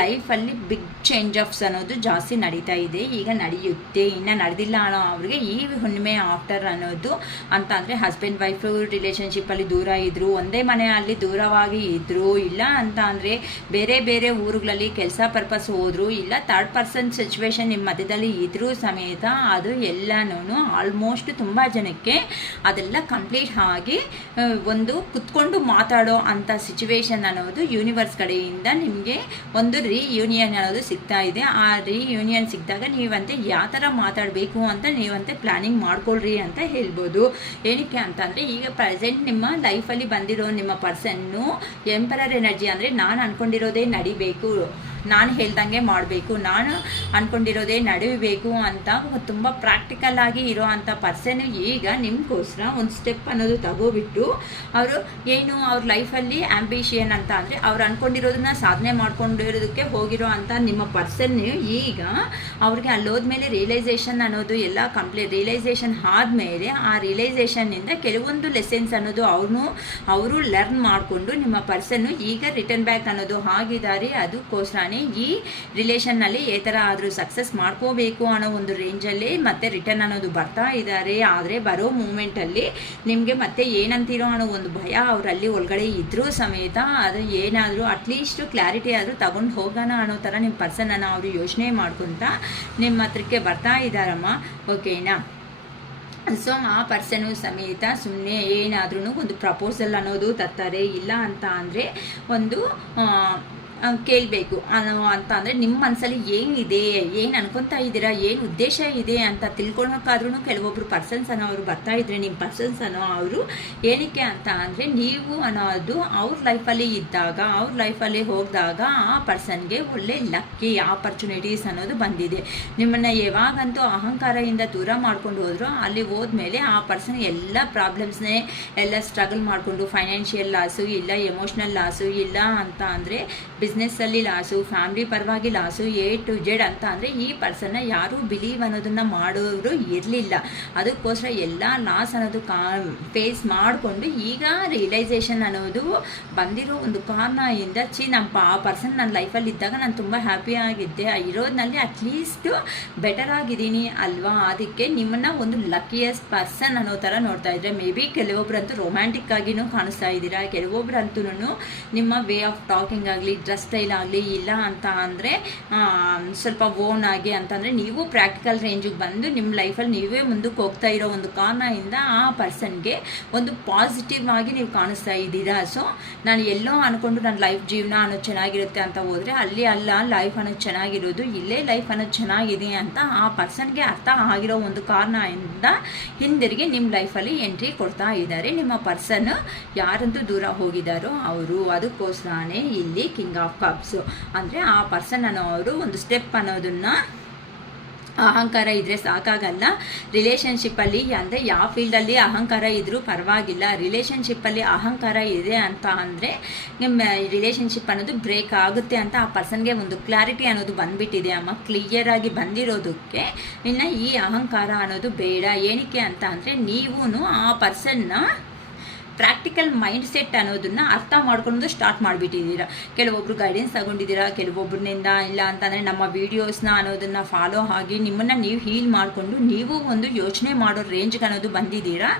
ಲೈಫಲ್ಲಿ ಬಿಗ್ ಚೇಂಜ್ ಆಫ್ಸ್ ಅನ್ನೋದು ಜಾಸ್ತಿ ನಡೀತಾ ಇದೆ, ಈಗ ನಡೆಯುತ್ತೆ. ಇನ್ನು ನಡೆದಿಲ್ಲ ಅನ್ನೋ ಅವ್ರಿಗೆ ಈ ಹುಣ್ಣಿಮೆ ಆಫ್ಟರ್ ಅನ್ನೋದು ಅಂತ ಅಂದರೆ ಹಸ್ಬೆಂಡ್ ವೈಫು ರಿಲೇಷನ್ಶಿಪ್ಪಲ್ಲಿ ದೂರ ಇದ್ದರು, ಒಂದೇ ಮನೆಯಲ್ಲಿ ದೂರವಾಗಿ ಇದ್ದರು, ಇಲ್ಲ ಅಂತ ಅಂದರೆ ಬೇರೆ ಬೇರೆ ಊರುಗಳಲ್ಲಿ ಕೆಲಸ ಪರ್ಪಸ್ ಹೋದ್ರು, ಇಲ್ಲ ಥರ್ಡ್ ಪರ್ಸನ್ ಸಿಚುವೇಶನ್ ನಿಮ್ಮ ಮಧ್ಯದಲ್ಲಿ ಇದ್ರೂ ಸಮೇತ ಅದು ಎಲ್ಲನೂ ಆಲ್ಮೋಸ್ಟ್ ತುಂಬ ಜನಕ್ಕೆ ಅದೆಲ್ಲ ಕಂಪ್ಲೀಟ್ ಆಗಿ ಒಂದು ಕುತ್ಕೊಂಡು ಮಾತಾಡೋ ಅಂಥ ಸಿಚುವೇಶನ್ ಅನ್ನೋದು ಯೂನಿವರ್ಸ್ ಕಡೆಯಿಂದ ನಿಮಗೆ ಒಂದು ರಿಯೂನಿಯನ್ ಅನ್ನೋದು ಸಿಗ್ತಾ ಇದೆ. ಆ ರಿಯೂನಿಯನ್ ಸಿಕ್ಕಿದಾಗ ನೀವಂತೆ ಯಾವ ಥರ ಮಾತಾಡಬೇಕು ಅಂತ ನೀವಂತೆ ಪ್ಲ್ಯಾನಿಂಗ್ ಮಾಡ್ಕೊಳ್ರಿ ಅಂತ ಹೇಳ್ಬೋದು. ಏನಕ್ಕೆ ಅಂತಂದರೆ ಈಗ ಪ್ರೆಸೆಂಟ್ ನಿಮ್ಮ ಲೈಫಲ್ಲಿ ಬಂದಿರೋ ನಿಮ್ಮ ಪರ್ಸನ್ನು ಎಂಪರರ್ ಎನರ್ಜಿ ಅಂದರೆ ನಾನು ಅಂದ್ಕೊಂಡಿರೋದೇ ನಡಿಬೇಕು, ನಾನು ಹೇಳ್ದಂಗೆ ಮಾಡಬೇಕು, ನಾನು ಅಂದ್ಕೊಂಡಿರೋದೇ ನಡೀಬೇಕು ಅಂತ ತುಂಬ ಪ್ರಾಕ್ಟಿಕಲ್ ಆಗಿ ಇರೋ ಅಂಥ ಪರ್ಸನ್ ಈಗ ನಿಮಗೋಸ್ಕರ ಒಂದು ಸ್ಟೆಪ್ ಅನ್ನೋದು ತಗೋಬಿಟ್ಟು ಅವರು ಏನು ಅವ್ರ ಲೈಫಲ್ಲಿ ಆ್ಯಂಬಿಷಿಯನ್ ಅಂತ ಅಂದರೆ ಅವ್ರು ಅಂದ್ಕೊಂಡಿರೋದನ್ನ ಸಾಧನೆ ಮಾಡ್ಕೊಂಡಿರೋದಕ್ಕೆ ಹೋಗಿರೋ ಅಂಥ ನಿಮ್ಮ ಪರ್ಸನ್ ಈಗ ಅವ್ರಿಗೆ ಅಲ್ಲೋದ್ಮೇಲೆ ರಿಯಲೈಸೇಷನ್ ಅನ್ನೋದು ಎಲ್ಲ ರಿಯಲೈಸೇಷನ್ ಆದಮೇಲೆ ಆ ರಿಯಲೈಸೇಷನ್ನಿಂದ ಕೆಲವೊಂದು ಲೆಸನ್ಸ್ ಅನ್ನೋದು ಅವರು ಲರ್ನ್ ಮಾಡಿಕೊಂಡು ನಿಮ್ಮ ಪರ್ಸನ್ನು ಈಗ ರಿಟರ್ನ್ ಬ್ಯಾಕ್ ಅನ್ನೋದು ಆಗಿದ್ದಾರೆ. ಅದಕ್ಕೋಸ್ಕರನೇ ಈ ರಿಲೇಷನ್ನಲ್ಲಿ ಈ ಥರ ಆದರೂ ಸಕ್ಸಸ್ ಮಾಡ್ಕೋಬೇಕು ಅನ್ನೋ ಒಂದು ರೇಂಜಲ್ಲಿ ಮತ್ತೆ ರಿಟರ್ನ್ ಅನ್ನೋದು ಬರ್ತಾ ಇದ್ದಾರೆ. ಆದರೆ ಬರೋ ಮೂಮೆಂಟಲ್ಲಿ ನಿಮಗೆ ಮತ್ತೆ ಏನಂತೀರೋ ಅನ್ನೋ ಒಂದು ಭಯ ಅವರಲ್ಲಿ ಒಳಗಡೆ ಇದ್ರೂ ಸಮೇತ ಅದು ಏನಾದರೂ ಅಟ್ಲೀಸ್ಟ್ ಕ್ಲಾರಿಟಿ ಆದರೂ ತಗೊಂಡು ಹೋಗೋಣ ಅನ್ನೋ ಥರ ನಿಮ್ಮ ಪರ್ಸನನ್ನು ಅವರು ಯೋಚನೆ ಮಾಡ್ಕೊತ ನಿಮ್ಮ ಹತ್ರಕ್ಕೆ ಬರ್ತಾ ಇದ್ದಾರಮ್ಮ. ಓಕೆನಾ. ಸೊ ಆ ಪರ್ಸನು ಸಮೇತ ಸುಮ್ಮನೆ ಏನಾದ್ರೂ ಒಂದು ಪ್ರಪೋಸಲ್ ಅನ್ನೋದು ತರ್ತಾರೆ. ಇಲ್ಲ ಅಂತ ಅಂದರೆ ಒಂದು ಕೇಳಬೇಕು ಅಂತ ಅಂದರೆ ನಿಮ್ಮ ಮನಸ್ಸಲ್ಲಿ ಏನಿದೆ, ಏನು ಅನ್ಕೊತಾ ಇದ್ದೀರಾ, ಏನು ಉದ್ದೇಶ ಇದೆ ಅಂತ ತಿಳ್ಕೊಳಕ್ಕಾದ್ರೂ ಕೆಲವೊಬ್ರು ಪರ್ಸನ್ಸ್ ಅನ್ನೋರು ಬರ್ತಾ ಇದ್ರೆ ನಿಮ್ಮ ಪರ್ಸನ್ಸ್ ಅನ್ನೋ ಅವರು ಏನಕ್ಕೆ ಅಂತ ಅಂದರೆ ನೀವು ಅನ್ನೋದು ಅವ್ರ ಲೈಫಲ್ಲಿ ಇದ್ದಾಗ, ಅವ್ರ ಲೈಫಲ್ಲಿ ಹೋಗಿದಾಗ ಆ ಪರ್ಸನ್ಗೆ ಒಳ್ಳೆ ಲಕ್ಕಿ ಆಪರ್ಚುನಿಟೀಸ್ ಅನ್ನೋದು ಬಂದಿದೆ. ನಿಮ್ಮನ್ನು ಯಾವಾಗಂತೂ ಅಹಂಕಾರದಿಂದ ದೂರ ಮಾಡ್ಕೊಂಡು ಹೋದ್ರು ಅಲ್ಲಿ ಹೋದ್ಮೇಲೆ ಆ ಪರ್ಸನ್ ಎಲ್ಲ ಪ್ರಾಬ್ಲಮ್ಸ್ನೇ ಎಲ್ಲ ಸ್ಟ್ರಗಲ್ ಮಾಡಿಕೊಂಡು ಫೈನಾನ್ಷಿಯಲ್ ಲಾಸು, ಇಲ್ಲ ಎಮೋಷ್ನಲ್ ಲಾಸು, ಇಲ್ಲ ಅಂತ ಅಂದರೆ ಬಿಸ್ನೆಸ್ಸಲ್ಲಿ ಲಾಸು, ಫ್ಯಾಮಿಲಿ ಪರವಾಗಿ ಲಾಸು, A to Z ಅಂತ ಅಂದರೆ ಈ ಪರ್ಸನ್ನ ಯಾರೂ ಬಿಲೀವ್ ಅನ್ನೋದನ್ನು ಮಾಡೋರು ಇರಲಿಲ್ಲ. ಅದಕ್ಕೋಸ್ಕರ ಎಲ್ಲ ಲಾಸ್ ಅನ್ನೋದು ಫೇಸ್ ಮಾಡಿಕೊಂಡು ಈಗ ರಿಯಲೈಸೇಷನ್ ಅನ್ನೋದು ಬಂದಿರೋ ಒಂದು ಕಾರಣದಿಂದ ಆ ಪರ್ಸನ್ ನನ್ನ ಲೈಫಲ್ಲಿ ಇದ್ದಾಗ ನಾನು ತುಂಬ ಹ್ಯಾಪಿಯಾಗಿದ್ದೆ, ಇರೋದ್ರಲ್ಲಿ ಅಟ್ಲೀಸ್ಟ್ ಬೆಟರ್ ಆಗಿದ್ದೀನಿ ಅಲ್ವಾ, ಅದಕ್ಕೆ ನಿಮ್ಮನ್ನು ಒಂದು ಲಕ್ಕಿಯಸ್ಟ್ ಪರ್ಸನ್ ಅನ್ನೋ ಥರ ನೋಡ್ತಾ ಇದ್ರೆ. ಮೇ ಬಿ ಕೆಲವೊಬ್ರಂತೂ ರೊಮ್ಯಾಂಟಿಕ್ ಆಗಿನೂ ಕಾಣಿಸ್ತಾ ಇದ್ದೀರಾ, ಕೆಲವೊಬ್ರಂತೂ ನಿಮ್ಮ ವೇ ಆಫ್ ಟಾಕಿಂಗ್ ಆಗಲಿ, ಡ್ರೆಸ್ ಸ್ಟೈಲ್ ಆಗಲಿ, ಇಲ್ಲ ಅಂತ ಅಂದರೆ ಸ್ವಲ್ಪ ಓನ್ ಆಗಿ ಅಂತಂದರೆ ನೀವು ಪ್ರಾಕ್ಟಿಕಲ್ ರೇಂಜಿಗೆ ಬಂದು ನಿಮ್ಮ ಲೈಫಲ್ಲಿ ನೀವೇ ಮುಂದಕ್ಕೆ ಹೋಗ್ತಾ ಇರೋ ಒಂದು ಕಾರಣದಿಂದ ಆ ಪರ್ಸನ್ಗೆ ಒಂದು ಪಾಸಿಟಿವ್ ಆಗಿ ನೀವು ಕಾಣಿಸ್ತಾ ಇದ್ದೀರಾ. ಸೊ ನಾನು ಎಲ್ಲೋ ಅಂದ್ಕೊಂಡು ನನ್ನ ಲೈಫ್ ಜೀವನ ಅನ್ನೋದು ಚೆನ್ನಾಗಿರುತ್ತೆ ಅಂತ ಹೋದರೆ ಅಲ್ಲಿ ಅಲ್ಲ, ಲೈಫ್ ಅನ್ನೋದು ಚೆನ್ನಾಗಿರೋದು ಇಲ್ಲೇ ಲೈಫ್ ಅನ್ನೋದು ಚೆನ್ನಾಗಿದೆ ಅಂತ ಆ ಪರ್ಸನ್ಗೆ ಅರ್ಥ ಆಗಿರೋ ಒಂದು ಕಾರಣದಿಂದ ಹಿಂದಿರುಗಿ ನಿಮ್ಮ ಲೈಫಲ್ಲಿ ಎಂಟ್ರಿ ಕೊಡ್ತಾ ಇದ್ದಾರೆ ನಿಮ್ಮ ಪರ್ಸನ್. ಯಾರಂತೂ ದೂರ ಹೋಗಿದ್ದಾರೋ ಅವರು. ಅದಕ್ಕೋಸ್ಕರನೇ ಇಲ್ಲಿ ಕಿಂಗ್ ಆಫ್ ಕಪ್ಸು ಅಂದರೆ ಆ ಪರ್ಸನ್ ಅನ್ನೋರು ಒಂದು ಸ್ಟೆಪ್ ಅನ್ನೋದನ್ನು ಅಹಂಕಾರ ಇದ್ದರೆ ಸಾಕಾಗಲ್ಲ. ರಿಲೇಷನ್ಶಿಪ್ಪಲ್ಲಿ ಅಂದರೆ ಯಾವ ಫೀಲ್ಡಲ್ಲಿ ಅಹಂಕಾರ ಇದ್ದರೂ ಪರವಾಗಿಲ್ಲ, ರಿಲೇಷನ್ಶಿಪ್ಪಲ್ಲಿ ಅಹಂಕಾರ ಇದೆ ಅಂತ ಅಂದರೆ ನಿಮ್ಮ ರಿಲೇಷನ್ಶಿಪ್ ಅನ್ನೋದು ಬ್ರೇಕ್ ಆಗುತ್ತೆ ಅಂತ ಆ ಪರ್ಸನ್ಗೆ ಒಂದು ಕ್ಲಾರಿಟಿ ಅನ್ನೋದು ಬಂದುಬಿಟ್ಟಿದೆ ಅಮ್ಮ. ಕ್ಲಿಯರಾಗಿ ಬಂದಿರೋದಕ್ಕೆ ಇನ್ನು ಈ ಅಹಂಕಾರ ಅನ್ನೋದು ಬೇಡ. ಏನಕ್ಕೆ ಅಂತ ಅಂದರೆ ನೀವು ಆ ಪರ್ಸನ್ನ ಪ್ರಾಕ್ಟಿಕಲ್ ಮೈಂಡ್ ಸೆಟ್ ಅನ್ನೋದನ್ನು ಅರ್ಥ ಮಾಡ್ಕೊಂಡು ಸ್ಟಾರ್ಟ್ ಮಾಡಿಬಿಟ್ಟಿದ್ದೀರಾ. ಕೆಲವೊಬ್ರು ಗೈಡೆನ್ಸ್ ತಗೊಂಡಿದ್ದೀರಾ, ಕೆಲವೊಬ್ಬರನ್ನಿಂದ ಇಲ್ಲ ಅಂತಂದರೆ ನಮ್ಮ ವೀಡಿಯೋಸ್ನ ಅನ್ನೋದನ್ನು ಫಾಲೋ ಆಗಿ ನಿಮ್ಮನ್ನು ನೀವು ಹೀಲ್ ಮಾಡಿಕೊಂಡು ನೀವು ಒಂದು ಯೋಚನೆ ಮಾಡೋ ರೇಂಜ್ಗೆ ಅನ್ನೋದು ಬಂದಿದ್ದೀರಾ.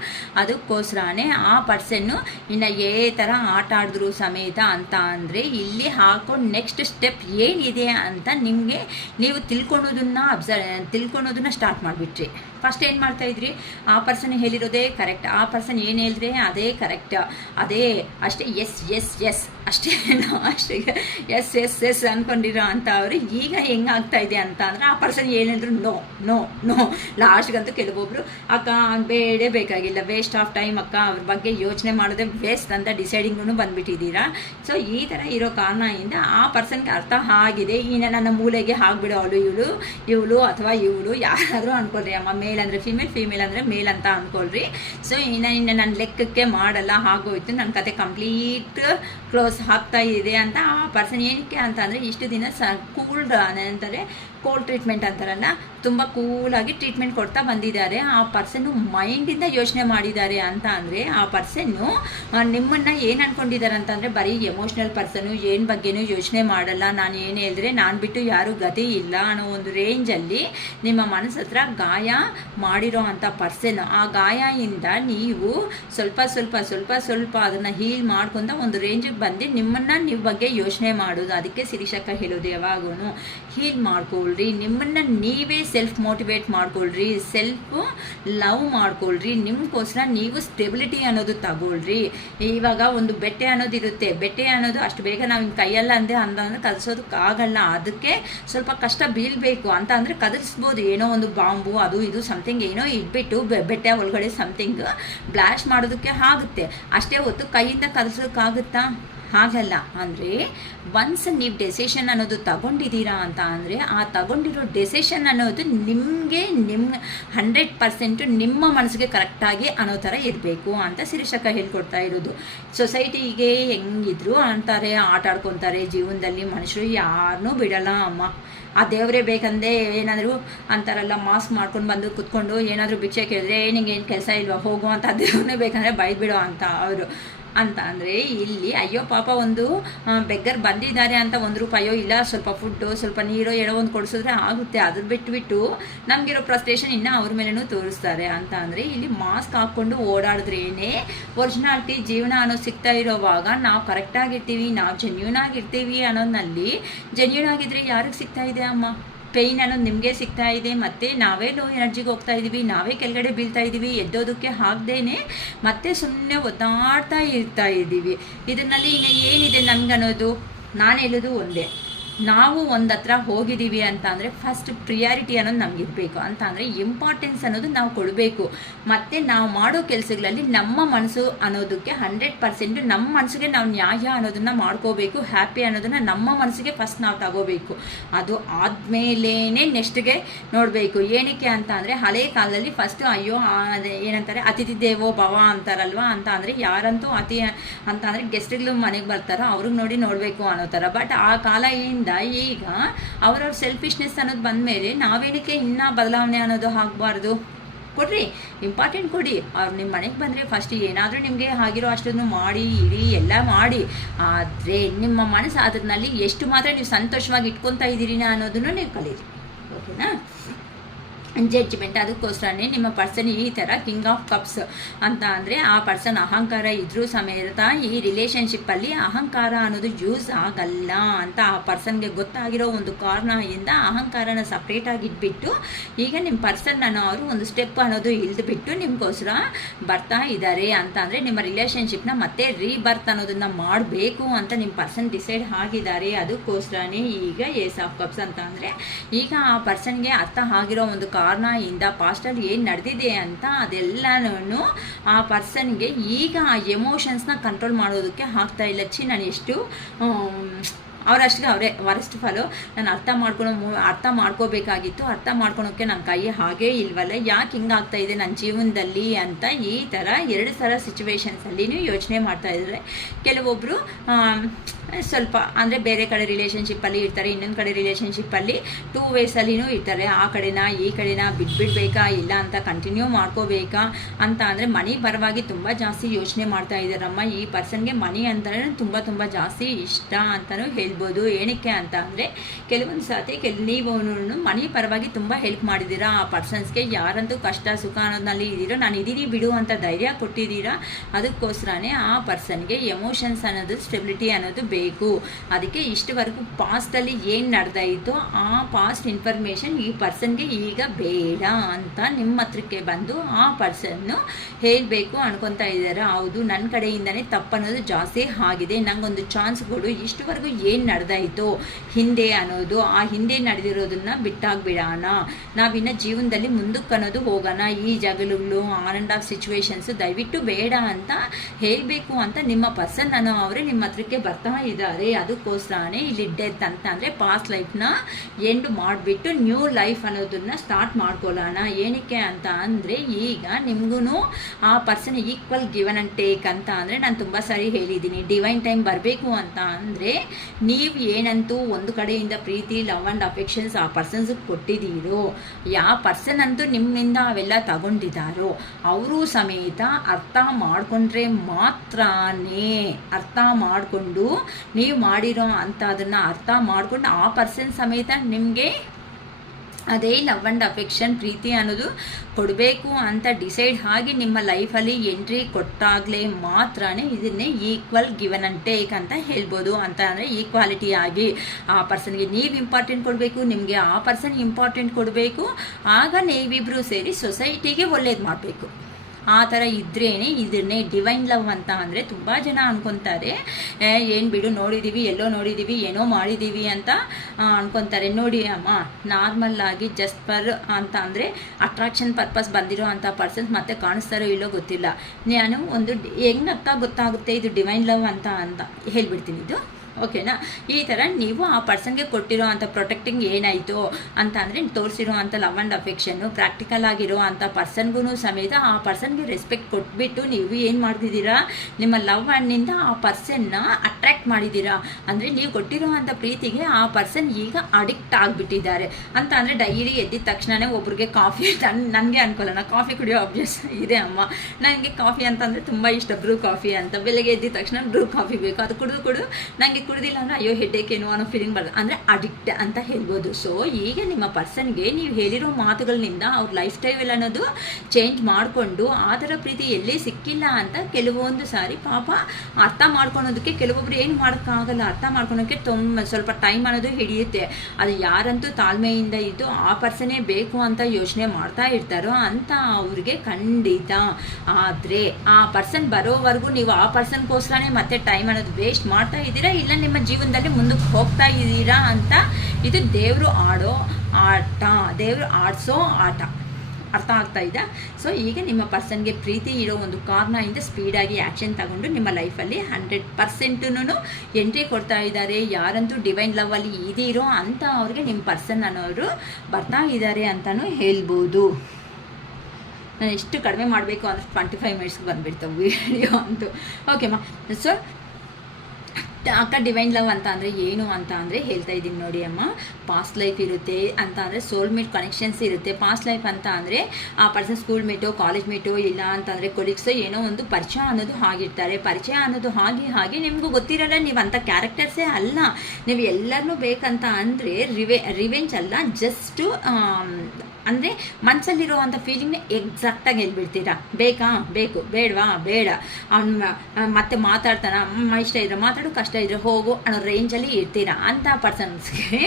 ಅದಕ್ಕೋಸ್ಕರನೇ ಆ ಪರ್ಸನ್ನು ಇನ್ನು ಥರ ಆಟ ಆಡಿದ್ರು ಸಮೇತ ಅಂತ ಅಂದರೆ ಇಲ್ಲಿ ಹಾಕೊಂಡು ನೆಕ್ಸ್ಟ್ ಸ್ಟೆಪ್ ಏನಿದೆ ಅಂತ ನಿಮಗೆ ನೀವು ತಿಳ್ಕೊಳೋದನ್ನ ಸ್ಟಾರ್ಟ್ ಮಾಡಿಬಿಟ್ರಿ. ಫಸ್ಟ್ ಏನು ಮಾಡ್ತಾಯಿದ್ರಿ, ಆ ಪರ್ಸನ್ ಹೇಳಿರೋದೇ ಕರೆಕ್ಟ್, ಆ ಪರ್ಸನ್ ಏನು ಹೇಳಿದ್ರೆ ಅದೇ ಕರೆಕ್ಟ್, ಅದೇ ಅಷ್ಟೇ ಎಸ್ ಎಸ್ ಎಸ್ ಅಷ್ಟೇ ಎಸ್ ಎಸ್ ಎಸ್ ಅಂದ್ಕೊಂಡಿರೋ ಅಂತ ಅವರು ಈಗ ಹೆಂಗಾಗ್ತಾ ಇದೆ ಅಂತ ಅಂದರೆ ಆ ಪರ್ಸನ್ ಏನಿದ್ರು ನೋ ನೋ ನೋ ಲಾಸ್ಟ್ಗಂತೂ ಕೆಲವೊಬ್ಬರು ಅಕ್ಕ ಬೇಡೇ ಬೇಕಾಗಿಲ್ಲ, ವೇಸ್ಟ್ ಆಫ್ ಟೈಮ್ ಅಕ್ಕ, ಅವ್ರ ಬಗ್ಗೆ ಯೋಚನೆ ಮಾಡೋದೇ ವೇಸ್ಟ್ ಅಂತ ಡಿಸೈಡಿಂಗೂ ಬಂದುಬಿಟ್ಟಿದ್ದೀರಾ. ಸೊ ಈ ಥರ ಇರೋ ಕಾರಣದಿಂದ ಆ ಪರ್ಸನ್ಗೆ ಅರ್ಥ ಆಗಿದೆ, ಇನ್ನು ನನ್ನ ಮೂಲೆಗೆ ಹಾಕ್ಬಿಡೋ ಇವಳು ಅಥವಾ ಇವಳು ಯಾರಾದರೂ ಅಂದ್ಕೊಳ್ರಿ ಅಮ್ಮ. ಮೇಲ್ ಅಂದರೆ ಫಿಮೇಲ್, ಫಿಮೇಲ್ ಅಂದರೆ ಮೇಲ್ ಅಂತ ಅಂದ್ಕೊಳ್ರಿ. ಸೊ ಇನ್ನು ನನ್ನ ಲೆಕ್ಕಕ್ಕೆ ಮಾಡಲ್ಲ, ಆಗೋಯ್ತು, ನನ್ನ ಕತೆ ಕಂಪ್ಲೀಟ್ ಕ್ಲೋಸ್ ಆಗ್ತಾ ಇದೆ ಅಂತ ಆ ಪರ್ಸನ್. ಏನಕ್ಕೆ ಅಂತ ಅಂದರೆ ಇಷ್ಟು ದಿನ ಕೂಲ್ಡ್ ಅಂತಾರೆ, ಕೋಲ್ಡ್ ಟ್ರೀಟ್ಮೆಂಟ್ ಅಂತಾರಲ್ಲ, ತುಂಬ ಕೂಲಾಗಿ ಟ್ರೀಟ್ಮೆಂಟ್ ಕೊಡ್ತಾ ಬಂದಿದ್ದಾರೆ. ಆ ಪರ್ಸನ್ನು ಮೈಂಡಿಂದ ಯೋಚನೆ ಮಾಡಿದ್ದಾರೆ ಅಂತ ಅಂದರೆ ಆ ಪರ್ಸನ್ನು ನಿಮ್ಮನ್ನು ಏನು ಅಂದ್ಕೊಂಡಿದ್ದಾರೆ ಅಂತಂದರೆ ಬರೀ ಎಮೋಷ್ನಲ್ ಪರ್ಸನ್ನು, ಏನು ಬಗ್ಗೆನೂ ಯೋಚನೆ ಮಾಡಲ್ಲ, ನಾನು ಏನು ಹೇಳಿದ್ರೆ ನಾನು ಬಿಟ್ಟು ಯಾರೂ ಗತಿ ಇಲ್ಲ ಅನ್ನೋ ಒಂದು ರೇಂಜಲ್ಲಿ ನಿಮ್ಮ ಮನಸ್ಸು ಹತ್ರ ಗಾಯ ಮಾಡಿರೋ ಅಂಥ ಪರ್ಸನ್. ಆ ಗಾಯದಿಂದ ನೀವು ಸ್ವಲ್ಪ ಸ್ವಲ್ಪ ಸ್ವಲ್ಪ ಸ್ವಲ್ಪ ಅದನ್ನು ಹೀಲ್ ಮಾಡ್ಕೊಂಡ ಒಂದು ರೇಂಜಿಗೆ ಬಂದು ನಿಮ್ಮನ್ನು ಬಗ್ಗೆ ಯೋಚನೆ ಮಾಡೋದು. ಅದಕ್ಕೆ ಶಿರೀಷಕ್ಕ ಹೇಳೋದು ಯಾವಾಗೂ ಹೀಲ್ ಮಾಡ್ಕೊಳ್ರಿ, ನಿಮ್ಮನ್ನು ನೀವೇ ಸೆಲ್ಫ್ ಮೋಟಿವೇಟ್ ಮಾಡ್ಕೊಳ್ರಿ, ಸೆಲ್ಫ್ ಲವ್ ಮಾಡ್ಕೊಳ್ರಿ, ನಿಮ್ಗೋಸ್ಕರ ನೀವು ಸ್ಟೆಬಿಲಿಟಿ ಅನ್ನೋದು ತಗೊಳ್ರಿ. ಇವಾಗ ಒಂದು ಬೆಟ್ಟೆ ಅನ್ನೋದು ಇರುತ್ತೆ, ಬೆಟ್ಟೆ ಅನ್ನೋದು ಅಷ್ಟು ಬೇಗ ನಾವು ಹಿಂಗೆ ಕೈಯಲ್ಲ ಅಂದರೆ ಕಲಿಸೋದಕ್ಕಾಗಲ್ಲ, ಅದಕ್ಕೆ ಸ್ವಲ್ಪ ಕಷ್ಟ ಬೀಳಬೇಕು ಅಂತ ಅಂದರೆ ಕದಲಿಸ್ಬೋದು. ಏನೋ ಒಂದು ಬಾಂಬು ಅದು ಇದು ಸಮಥಿಂಗ್ ಏನೋ ಇಟ್ಬಿಟ್ಟು ಬೆಟ್ಟೆ ಒಳಗಡೆ ಸಮಥಿಂಗ್ ಬ್ಲಾಸ್ಟ್ ಮಾಡೋದಕ್ಕೆ ಆಗುತ್ತೆ, ಅಷ್ಟೇ ಹೊತ್ತು ಕೈಯಿಂದ ಕಲಿಸೋದಕ್ಕಾಗುತ್ತಾ? ಹಾಗಲ್ಲ. ಅಂದರೆ ಒನ್ಸ್ ನೀವು ಡೆಸಿಷನ್ ಅನ್ನೋದು ತಗೊಂಡಿದ್ದೀರಾ ಅಂತ ಅಂದರೆ ಆ ತಗೊಂಡಿರೋ ಡೆಸಿಷನ್ ಅನ್ನೋದು ನಿಮಗೆ 100% ನಿಮ್ಮ ಮನಸ್ಸಿಗೆ ಕರೆಕ್ಟಾಗಿ ಅನ್ನೋ ಥರ ಇರಬೇಕು ಅಂತ ಶಿರೀಷಕ್ಕ ಹೇಳ್ಕೊಡ್ತಾ ಇರೋದು. ಸೊಸೈಟಿಗೆ ಹೆಂಗಿದ್ರು ಅಂತಾರೆ, ಆಟ ಆಡ್ಕೊತಾರೆ ಜೀವನದಲ್ಲಿ, ಮನುಷ್ಯರು ಯಾರನ್ನೂ ಬಿಡಲ್ಲ ಅಮ್ಮ. ಆ ದೇವರೇ ಬೇಕಂದರೆ ಏನಾದರೂ ಅಂತಾರಲ್ಲ, ಮಾಸ್ಕ್ ಮಾಡ್ಕೊಂಡು ಬಂದು ಕುತ್ಕೊಂಡು ಏನಾದರೂ ಭಿಕ್ಷೆ ಕೇಳಿದ್ರೆ ನಿಂಗೆ ಏನು ಕೆಲಸ ಇಲ್ವಾ ಹೋಗು ಅಂತ, ದೇವ್ರನ್ನೇ ಬೇಕಂದರೆ ಬೈದ್ಬಿಡೋ ಅಂತ ಅವರು ಅಂತ. ಅಂದರೆ ಇಲ್ಲಿ ಅಯ್ಯೋ ಪಾಪ ಒಂದು ಬೆಗ್ಗರ್ ಬಂದಿದ್ದಾರೆ ಅಂತ ₹1 ಇಲ್ಲ ಸ್ವಲ್ಪ ಫುಡ್ಡು ಸ್ವಲ್ಪ ನೀರು ಏನೋ ಒಂದು ಕೊಡಿಸಿದ್ರೆ ಆಗುತ್ತೆ, ಅದ್ರ ಬಿಟ್ಬಿಟ್ಟು ನಮಗಿರೋ ಫ್ರಸ್ಟ್ರೇಷನ್ ಇನ್ನೂ ಅವ್ರ ಮೇಲೂ ತೋರಿಸ್ತಾರೆ ಅಂತ. ಅಂದರೆ ಇಲ್ಲಿ ಮಾಸ್ಕ್ ಹಾಕ್ಕೊಂಡು ಓಡಾಡಿದ್ರೇ ಒರಿಜಿನಾಲಿಟಿ ಜೀವನ ಅನ್ನೋದು ಸಿಗ್ತಾ ಇರೋವಾಗ ನಾವು ಕರೆಕ್ಟಾಗಿರ್ತೀವಿ, ನಾವು ಜೆನ್ಯೂನ್ ಆಗಿರ್ತೀವಿ ಅನ್ನೋದ್ರಲ್ಲಿ ಜೆನ್ಯೂನ್ ಆಗಿದ್ರೆ ಯಾರಿಗೆ ಸಿಗ್ತಾ ಇದೆ ಅಮ್ಮ? ಪೇಯ್ನ್ ಅನ್ನೋದು ನಿಮಗೆ ಸಿಗ್ತಾ ಇದೆ, ಮತ್ತು ನಾವೇ ಲೋ ಎನರ್ಜಿಗೆ ಹೋಗ್ತಾ ಇದ್ದೀವಿ, ನಾವೇ ಕೆಳಗಡೆ ಬೀಳ್ತಾ ಇದ್ದೀವಿ, ಎದ್ದೋದಕ್ಕೆ ಆಗದೇನೆ ಮತ್ತೆ ಸುಮ್ಮನೆ ಒದ್ದಾಡ್ತಾ ಇರ್ತಾ ಇದ್ದೀವಿ. ಇದರಲ್ಲಿ ಇನ್ನು ಏನಿದೆ ನಮ್ಗನ್ನೋದು? ನಾನು ಹೇಳೋದು ಒಂದೇ, ನಾವು ಒಂದು ಹತ್ರ ಹೋಗಿದ್ದೀವಿ ಅಂತ ಅಂದರೆ ಫಸ್ಟ್ ಪ್ರಿಯಾರಿಟಿ ಅನ್ನೋದು ನಮಗಿರಬೇಕು. ಅಂತ ಅಂದರೆ ಇಂಪಾರ್ಟೆನ್ಸ್ ಅನ್ನೋದು ನಾವು ಕೊಡಬೇಕು. ಮತ್ತು ನಾವು ಮಾಡೋ ಕೆಲಸಗಳಲ್ಲಿ ನಮ್ಮ ಮನಸ್ಸು ಅನ್ನೋದಕ್ಕೆ 100% ನಮ್ಮ ಮನಸ್ಸಿಗೆ ನಾವು ನ್ಯಾಯ ಅನ್ನೋದನ್ನು ಮಾಡ್ಕೋಬೇಕು. ಹ್ಯಾಪಿ ಅನ್ನೋದನ್ನು ನಮ್ಮ ಮನಸ್ಸಿಗೆ ಫಸ್ಟ್ ನಾವು ತಗೋಬೇಕು. ಅದು ಆದಮೇಲೇ ನೆಕ್ಸ್ಟ್ಗೆ ನೋಡಬೇಕು. ಏನಕ್ಕೆ ಅಂತ ಅಂದರೆ ಹಳೆ ಕಾಲದಲ್ಲಿ ಫಸ್ಟು ಅಯ್ಯೋ ಏನಂತಾರೆ ಅತಿಥಿ ದೇವೋ ಭವ ಅಂತಾರಲ್ವ. ಅಂತ ಅಂದರೆ ಯಾರಂತೂ ಅತಿ ಅಂತ ಅಂದರೆ ಗೆಸ್ಟ್ಗಳು ಮನೆಗೆ ಬರ್ತಾರೋ ಅವ್ರಿಗೆ ನೋಡಿ ನೋಡಬೇಕು ಅನ್ನೋ ಥರ. ಬಟ್ ಆ ಕಾಲ ಈಗ ಅವ್ರವ್ರ ಸೆಲ್ಫಿಶ್ನೆಸ್ ಅನ್ನೋದು ಬಂದ ಮೇಲೆ ನಾವೇನಕ್ಕೆ ಇನ್ನೂ ಬದಲಾವಣೆ ಅನ್ನೋದು ಆಗಬಾರ್ದು? ಕೊಡ್ರಿ, ಇಂಪಾರ್ಟೆಂಟ್ ಕೊಡಿ. ಅವ್ರು ನಿಮ್ಮ ಮನೆಗೆ ಬಂದರೆ ಫಸ್ಟ್ ಏನಾದರೂ ನಿಮಗೆ ಆಗಿರೋ ಅಷ್ಟನ್ನು ಮಾಡಿ ಇರಿ, ಎಲ್ಲ ಮಾಡಿ. ಆದರೆ ನಿಮ್ಮ ಮನಸ್ಸು ಅದರಲ್ಲಿ ಎಷ್ಟು ಮಾತ್ರ ನೀವು ಸಂತೋಷವಾಗಿ ಇಟ್ಕೊತಾ ಇದ್ದೀರಿ ಅನ್ನೋದನ್ನು ನೀವು ಕಲೀರಿ. ಓಕೆನಾ? ಜಡ್ಜ್ಮೆಂಟ್ ಅದಕ್ಕೋಸ್ಕರನೇ ನಿಮ್ಮ ಪರ್ಸನ್ ಈ ಥರ ಕಿಂಗ್ ಆಫ್ ಕಪ್ಸ್ ಅಂತ ಅಂದರೆ ಆ ಪರ್ಸನ್ ಅಹಂಕಾರ ಇದ್ರೂ ಸಮೇತ ಈ ರಿಲೇಷನ್ಶಿಪ್ಪಲ್ಲಿ ಅಹಂಕಾರ ಅನ್ನೋದು ಯೂಸ್ ಆಗಲ್ಲ ಅಂತ ಆ ಪರ್ಸನ್ಗೆ ಗೊತ್ತಾಗಿರೋ ಒಂದು ಕಾರಣದಿಂದ ಅಹಂಕಾರನ ಸಪ್ರೇಟಾಗಿ ಇಟ್ಬಿಟ್ಟು ಈಗ ನಿಮ್ಮ ಪರ್ಸನ್ ಅವರು ಒಂದು ಸ್ಟೆಪ್ ಅನ್ನೋದು ಇಳಿದುಬಿಟ್ಟು ನಿಮಗೋಸ್ಕರ ಬರ್ತಾ ಇದ್ದಾರೆ. ಅಂತ ಅಂದರೆ ನಿಮ್ಮ ರಿಲೇಷನ್ಶಿಪ್ನ ಮತ್ತೆ ರೀಬರ್ತ್ ಅನ್ನೋದನ್ನು ಮಾಡಬೇಕು ಅಂತ ನಿಮ್ಮ ಪರ್ಸನ್ ಡಿಸೈಡ್ ಆಗಿದ್ದಾರೆ. ಅದಕ್ಕೋಸ್ಕರನೇ ಈಗ ಏಸ್ ಆಫ್ ಕಪ್ಸ್ ಅಂತ ಅಂದರೆ ಈಗ ಆ ಪರ್ಸನ್ಗೆ ಅರ್ಥ ಆಗಿರೋ ಒಂದು ಕಾರಣದಿಂದ ಪಾಸ್ಟಲ್ಲಿ ಏನು ನಡೆದಿದೆ ಅಂತ ಅದೆಲ್ಲನೂ ಆ ಪರ್ಸನ್ಗೆ ಈಗ ಆ ಎಮೋಷನ್ಸ್ನ ಕಂಟ್ರೋಲ್ ಮಾಡೋದಕ್ಕೆ ಆಗ್ತಾ ಇಲ್ಲ. ನಾನು ಎಷ್ಟು ಅವರಷ್ಟಿಗೆ ಅವರೇ ವರೆಸ್ಟ್ ಫಾಲೋ ನಾನು ಅರ್ಥ ಮಾಡ್ಕೋಬೇಕಾಗಿತ್ತು, ಅರ್ಥ ಮಾಡ್ಕೊಳೋಕ್ಕೆ ನನ್ನ ಕೈ ಹಾಗೇ ಇಲ್ವಲ್ಲ, ಯಾಕೆ ಹಿಂಗಾಗ್ತಾ ಇದೆ ನನ್ನ ಜೀವನದಲ್ಲಿ ಅಂತ ಈ ಥರ 2 ಥರ ಸಿಚುವೇಶನ್ಸಲ್ಲಿನೂ ಯೋಚನೆ ಮಾಡ್ತಾ ಇದ್ದಾರೆ. ಕೆಲವೊಬ್ಬರು ಸ್ವಲ್ಪ ಅಂದರೆ ಬೇರೆ ಕಡೆ ರಿಲೇಷನ್ಶಿಪ್ಪಲ್ಲಿ ಇರ್ತಾರೆ, ಇನ್ನೊಂದು ಕಡೆ ರಿಲೇಷನ್ಶಿಪ್ಪಲ್ಲಿ 2 ವೇಸಲ್ಲಿನೂ ಇರ್ತಾರೆ. ಆ ಕಡೆನ ಈ ಕಡೆನ ಬಿಟ್ಬಿಡ್ಬೇಕಾ ಇಲ್ಲ ಅಂತ ಕಂಟಿನ್ಯೂ ಮಾಡ್ಕೋಬೇಕಾ ಅಂತ ಅಂದರೆ ಮನಿ ಪರವಾಗಿ ತುಂಬ ಜಾಸ್ತಿ ಯೋಚನೆ ಮಾಡ್ತಾ ಇದ್ದಾರಮ್ಮ. ಈ ಪರ್ಸನ್ಗೆ ಮನಿ ಅಂತಲೇ ತುಂಬ ಜಾಸ್ತಿ ಇಷ್ಟ ಅಂತಲೂ ಹೇಳ್ಬೋದು. ಏನಕ್ಕೆ ಅಂತ ಅಂದರೆ ಕೆಲವೊಂದು ಸತಿ ನೀವು ಮನಿ ಪರವಾಗಿ ತುಂಬ ಹೆಲ್ಪ್ ಮಾಡಿದ್ದೀರಾ ಆ ಪರ್ಸನ್ಸ್ಗೆ. ಯಾರಂತೂ ಕಷ್ಟ ಸುಖ ಅನ್ನೋದ್ರಲ್ಲಿ ಇದ್ದೀರೋ ನಾನು ಇದೀನಿ ಬಿಡು ಅಂತ ಧೈರ್ಯ ಕೊಟ್ಟಿದ್ದೀರಾ. ಅದಕ್ಕೋಸ್ಕರನೇ ಆ ಪರ್ಸನ್ಗೆ ಎಮೋಷನ್ಸ್ ಅನ್ನೋದು ಸ್ಟೆಬಿಲಿಟಿ ಅನ್ನೋದು ಬೇಕು. ಅದಕ್ಕೆ ಇಷ್ಟವರೆಗೂ ಪಾಸ್ಟಲ್ಲಿ ಏನು ನಡೆದಾಯಿತೋ ಆ ಪಾಸ್ಟ್ ಇನ್ಫಾರ್ಮೇಷನ್ ಈ ಪರ್ಸನ್ಗೆ ಈಗ ಬೇಡ ಅಂತ ನಿಮ್ಮ ಹತ್ರಕ್ಕೆ ಬಂದು ಆ ಪರ್ಸನ್ನು ಹೇಳಬೇಕು ಅನ್ಕೊತಾ ಇದ್ದಾರೆ. ಹೌದು, ನನ್ನ ಕಡೆಯಿಂದನೇ ತಪ್ಪನ್ನೋದು ಜಾಸ್ತಿ ಆಗಿದೆ, ನಂಗೊಂದು ಚಾನ್ಸ್ ಕೊಡು. ಇಷ್ಟವರೆಗೂ ಏನು ನಡೆದಾಯಿತೋ ಹಿಂದೆ ಅನ್ನೋದು ಆ ಹಿಂದೆ ನಡೆದಿರೋದನ್ನ ಬಿಟ್ಟಾಗ್ಬಿಡೋಣ, ನಾವಿನ್ನ ಜೀವನದಲ್ಲಿ ಮುಂದಕ್ಕೆ ಅನ್ನೋದು ಹೋಗೋಣ. ಈ ಜಗಳಗಳು ಆನ್ ಆ್ಯಂಡ್ ಆಫ್ ಸಿಚುವೇಶನ್ಸ್ ದಯವಿಟ್ಟು ಬೇಡ ಅಂತ ಹೇಳಬೇಕು ಅಂತ ನಿಮ್ಮ ಪರ್ಸನ್ ಅವರೇ ನಿಮ್ಮ ಹತ್ರಕ್ಕೆ ಬರ್ತಾ ಇದ್ದಾರೆ. ಅದಕ್ಕೋಸ್ಕರನೇ ಇಲ್ಲಿ ಡೆತ್ ಅಂತ ಅಂದರೆ ಪಾಸ್ಟ್ ಲೈಫ್ನ ಎಂಡ್ ಮಾಡಿಬಿಟ್ಟು ನ್ಯೂ ಲೈಫ್ ಅನ್ನೋದನ್ನ ಸ್ಟಾರ್ಟ್ ಮಾಡ್ಕೊಳ್ಳೋಣ. ಏನಕ್ಕೆ ಅಂತ ಅಂದರೆ ಈಗ ನಿಮಗೂ ಆ person equal given and take ಅಂತ ಅಂದರೆ ನಾನು ತುಂಬ ಸಾರಿ ಹೇಳಿದ್ದೀನಿ. ಡಿವೈನ್ ಟೈಮ್ ಬರಬೇಕು ಅಂತ ಅಂದರೆ ನೀವು ಏನಂತೂ ಒಂದು ಕಡೆಯಿಂದ ಪ್ರೀತಿ ಲವ್ ಆ್ಯಂಡ್ ಅಫೆಕ್ಷನ್ಸ್ ಆ ಪರ್ಸನ್ಸ್ಗೆ ಕೊಟ್ಟಿದ್ದೀರೋ, ಯಾವ ಪರ್ಸನ್ ಅಂತೂ ನಿಮ್ಮಿಂದ ಅವೆಲ್ಲ ತಗೊಂಡಿದ್ದಾರೋ ಅವರು ಸಮೇತ ಅರ್ಥ ಮಾಡಿಕೊಂಡ್ರೆ ಮಾತ್ರನೇ, ಅರ್ಥ ಮಾಡಿಕೊಂಡು ನೀವು ಮಾಡಿರೋ ಅಂತ ಅದನ್ನು ಅರ್ಥ ಮಾಡಿಕೊಂಡು ಆ ಪರ್ಸನ್ ಸಮೇತ ನಿಮಗೆ ಅದೇ ಲವ್ ಆ್ಯಂಡ್ ಅಫೆಕ್ಷನ್ ಪ್ರೀತಿ ಅನ್ನೋದು ಕೊಡಬೇಕು ಅಂತ ಡಿಸೈಡ್ ಆಗಿ ನಿಮ್ಮ ಲೈಫಲ್ಲಿ ಎಂಟ್ರಿ ಕೊಟ್ಟಾಗಲೇ ಮಾತ್ರನೇ ಇದನ್ನೇ ಈಕ್ವಲ್ ಗಿವನ್ ಆ್ಯಂಡ್ ಟೇಕ್ ಅಂತ ಹೇಳ್ಬೋದು. ಅಂತ ಅಂದರೆ ಈಕ್ವಾಲಿಟಿ ಆಗಿ ಆ ಪರ್ಸನ್ಗೆ ನೀವು ಇಂಪಾರ್ಟೆಂಟ್ ಕೊಡಬೇಕು, ನಿಮಗೆ ಆ ಪರ್ಸನ್ ಇಂಪಾರ್ಟೆಂಟ್ ಕೊಡಬೇಕು. ಆಗ ನೀವಿಬ್ಬರು ಸೇರಿ ಸೊಸೈಟಿಗೆ ಒಳ್ಳೇದು ಮಾಡಬೇಕು. ಆ ಥರ ಇದ್ರೇ ಇದನ್ನೇ ಡಿವೈನ್ ಲವ್ ಅಂತ ಅಂದರೆ. ತುಂಬ ಜನ ಅನ್ಕೊತಾರೆ ಏನು ಬಿಡು ನೋಡಿದ್ದೀವಿ, ಎಲ್ಲೋ ನೋಡಿದ್ದೀವಿ, ಏನೋ ಮಾಡಿದ್ದೀವಿ ಅಂತ ಅನ್ಕೊತಾರೆ. ನೋಡಿ ಅಮ್ಮ, ನಾರ್ಮಲ್ಲಾಗಿ ಜಸ್ಟ್ ಪರ್ ಅಂತ ಅಂದರೆ ಅಟ್ರಾಕ್ಷನ್ ಪರ್ಪಸ್ ಬಂದಿರೋ ಅಂಥ ಪರ್ಸನ್ಸ್ ಮತ್ತೆ ಕಾಣಿಸ್ತಾರೋ ಇಲ್ಲೋ ಗೊತ್ತಿಲ್ಲ. ನಾನು ಒಂದು ಹೆಂಗಕ್ಕ ಗೊತ್ತಾಗುತ್ತೆ ಇದು ಡಿವೈನ್ ಲವ್ ಅಂತ ಹೇಳ್ಬಿಡ್ತೀನಿ. ಇದು ಓಕೆನಾ? ಈ ಥರ ನೀವು ಆ ಪರ್ಸನ್ಗೆ ಕೊಟ್ಟಿರೋ ಅಂಥ ಪ್ರೊಟೆಕ್ಟಿಂಗ್ ಏನಾಯಿತು ಅಂತ ಅಂದರೆ ತೋರಿಸಿರೋ ಅಂಥ ಲವ್ ಆ್ಯಂಡ್ ಅಫೆಕ್ಷನ್ನು ಪ್ರಾಕ್ಟಿಕಲ್ ಆಗಿರೋ ಅಂಥ ಪರ್ಸನ್ಗೂ ಸಮೇತ ಆ ಪರ್ಸನ್ಗೆ ರೆಸ್ಪೆಕ್ಟ್ ಕೊಟ್ಬಿಟ್ಟು ನೀವು ಏನು ಮಾಡ್ತಿದ್ದೀರಾ, ನಿಮ್ಮ ಲವ್ ಆ್ಯಂಡ್ನಿಂದ ಆ ಪರ್ಸನ್ನ ಅಟ್ರ್ಯಾಕ್ಟ್ ಮಾಡಿದ್ದೀರಾ. ಅಂದರೆ ನೀವು ಕೊಟ್ಟಿರೋ ಅಂಥ ಪ್ರೀತಿಗೆ ಆ ಪರ್ಸನ್ ಈಗ ಅಡಿಕ್ಟ್ ಆಗಿಬಿಟ್ಟಿದ್ದಾರೆ. ಅಂತ ಅಂದರೆ ಡೈಲಿ ಎದ್ದಿದ ತಕ್ಷಣವೇ ಒಬ್ರಿಗೆ ಕಾಫಿ ನನಗೆ ಅನ್ಕೊಳ್ಳೋಣ, ಕಾಫಿ ಕುಡಿಯೋ ಅಭ್ಯಾಸ ಇದೆ ಅಮ್ಮ. ನನಗೆ ಕಾಫಿ ಅಂತಂದರೆ ತುಂಬ ಇಷ್ಟ, ಬ್ರೂ ಕಾಫಿ ಅಂತ. ಬೆಳಗ್ಗೆ ಎದ್ದಿದ ತಕ್ಷಣ ಬ್ರೂ ಕಾಫಿ ಬೇಕು, ಅದು ಕುಡಿದು ನನಗೆ ಕುಡಿದಿಲ್ಲ ಅಂದರೆ ಅಯ್ಯೋ ಹೆಡ್ಡೇಕ್ ಏನೋ ಅನ್ನೋ ಫೀಲಿಂಗ್ ಬರ್ತದೆ, ಅಂದರೆ ಅಡಿಕ್ಟ್ ಅಂತ ಹೇಳ್ಬೋದು. ಸೊ ಈಗ ನಿಮ್ಮ ಪರ್ಸನ್ಗೆ ನೀವು ಹೇಳಿರೋ ಮಾತುಗಳಿಂದ ಅವ್ರ ಲೈಫ್ ಸ್ಟೈಲ್ ಅನ್ನೋದು ಚೇಂಜ್ ಮಾಡಿಕೊಂಡು ಆ ಥರ ಪ್ರೀತಿ ಎಲ್ಲಿ ಸಿಕ್ಕಿಲ್ಲ ಅಂತ ಕೆಲವೊಂದು ಸಾರಿ ಪಾಪ ಅರ್ಥ ಮಾಡ್ಕೊಳೋದಕ್ಕೆ ಕೆಲವೊಬ್ರು ಏನು ಮಾಡೋಕ್ಕಾಗಲ್ಲ, ಅರ್ಥ ಮಾಡ್ಕೊಳೋಕ್ಕೆ ಸ್ವಲ್ಪ ಟೈಮ್ ಅನ್ನೋದು ಹಿಡಿಯುತ್ತೆ. ಅದು ಯಾರಂತೂ ತಾಳ್ಮೆಯಿಂದ ಇದ್ದು ಆ ಪರ್ಸನ್ನೇ ಬೇಕು ಅಂತ ಯೋಚನೆ ಮಾಡ್ತಾ ಇರ್ತಾರೋ ಅಂತ ಅವ್ರಿಗೆ ಖಂಡಿತ. ಆದರೆ ಆ ಪರ್ಸನ್ ಬರೋವರೆಗೂ ನೀವು ಆ ಪರ್ಸನ್ಗೋಸ್ಕರನೇ ಮತ್ತೆ ಟೈಮ್ ಅನ್ನೋದು ವೇಸ್ಟ್ ಮಾಡ್ತಾ ಇದ್ದೀರಾ, ಇಲ್ಲ ನಿಮ್ಮ ಜೀವನದಲ್ಲಿ ಮುಂದಕ್ಕೆ ಹೋಗ್ತಾ ಇದ್ದೀರಾ ಅಂತ ಇದು ದೇವರು ಆಡೋ ಆಟ, ದೇವರು ಆಡಿಸೋ ಆಟ. ಅರ್ಥ ಆಗ್ತಾ ಇದೆ. ಸೊ ಈಗ ನಿಮ್ಮ ಪರ್ಸನ್ಗೆ ಪ್ರೀತಿ ಇರೋ ಒಂದು ಕಾರಣದಿಂದ ಸ್ಪೀಡಾಗಿ ಆ್ಯಕ್ಷನ್ ತಗೊಂಡು ನಿಮ್ಮ ಲೈಫಲ್ಲಿ 100% ಎಂಟ್ರಿ ಕೊಡ್ತಾ ಇದ್ದಾರೆ. ಯಾರಂತೂ ಡಿವೈನ್ ಲವ್ವಲ್ಲಿ ಇದೀರೋ ಅಂತ ಅವ್ರಿಗೆ ನಿಮ್ಮ ಪರ್ಸನ್ ಅನ್ನೋರು ಬರ್ತಾ ಇದ್ದಾರೆ ಅಂತಲೂ ಹೇಳ್ಬೋದು. ನಾನು ಎಷ್ಟು ಕಡಿಮೆ ಮಾಡಬೇಕು ಅಂದರೆ 25 ಮಿನಿಟ್ಸ್ಗೆ ಬಂದುಬಿಡ್ತಾವೆ ವಿಡಿಯೋ ಅಂತೂ. ಓಕೆಮ್ಮ. ಸೊ ಅಕ್ಕ ಡಿವೈನ್ ಲವ್ ಅಂತ ಅಂದರೆ ಏನು ಅಂತ ಅಂದರೆ ಹೇಳ್ತಾ ಇದ್ದೀನಿ ನೋಡಿ ಅಮ್ಮ. ಪಾಸ್ಟ್ ಲೈಫ್ ಇರುತ್ತೆ ಅಂತ ಅಂದರೆ ಸೋಲ್ಮೇಟ್ ಕನೆಕ್ಷನ್ಸ್ ಇರುತ್ತೆ. ಪಾಸ್ಟ್ ಲೈಫ್ ಅಂತ ಅಂದರೆ ಆ person school metro college metro ಇಲ್ಲ ಅಂತಂದರೆ ಕೊಲೀಗ್ಸೋ ಏನೋ ಒಂದು ಪರಿಚಯ ಅನ್ನೋದು ಆಗಿರ್ತಾರೆ. ಪರಿಚಯ ಅನ್ನೋದು ಹಾಗೆ ನಿಮಗೂ ಗೊತ್ತಿರಲ್ಲ, ನೀವು ಅಂಥ ಕ್ಯಾರೆಕ್ಟರ್ಸೇ ಅಲ್ಲ. ನೀವು ಎಲ್ಲರನ್ನೂ ಬೇಕಂತ ಅಂದರೆ ರಿವೆಂಜ್ ಅಲ್ಲ, ಜಸ್ಟು ಅಂದರೆ ಮನಸ್ಸಲ್ಲಿರೋ ಅಂಥ ಫೀಲಿಂಗ್ನ ಎಕ್ಸಾಕ್ಟಾಗಿ ಹೇಳ್ಬಿಡ್ತೀರಾ. ಬೇಕು ಬೇಡವಾ ಬೇಡ, ಅವ್ನು ಮತ್ತೆ ಮಾತಾಡ್ತಾನ ಇಷ್ಟ ಇದ್ರೆ ಮಾತಾಡು, ಕಷ್ಟ ಇದ್ರೆ ಹೋಗು ಅನ್ನೋ ರೇಂಜಲ್ಲಿ ಇರ್ತೀರಾ. ಅಂಥ ಪರ್ಸನ್ಸ್ಗೆ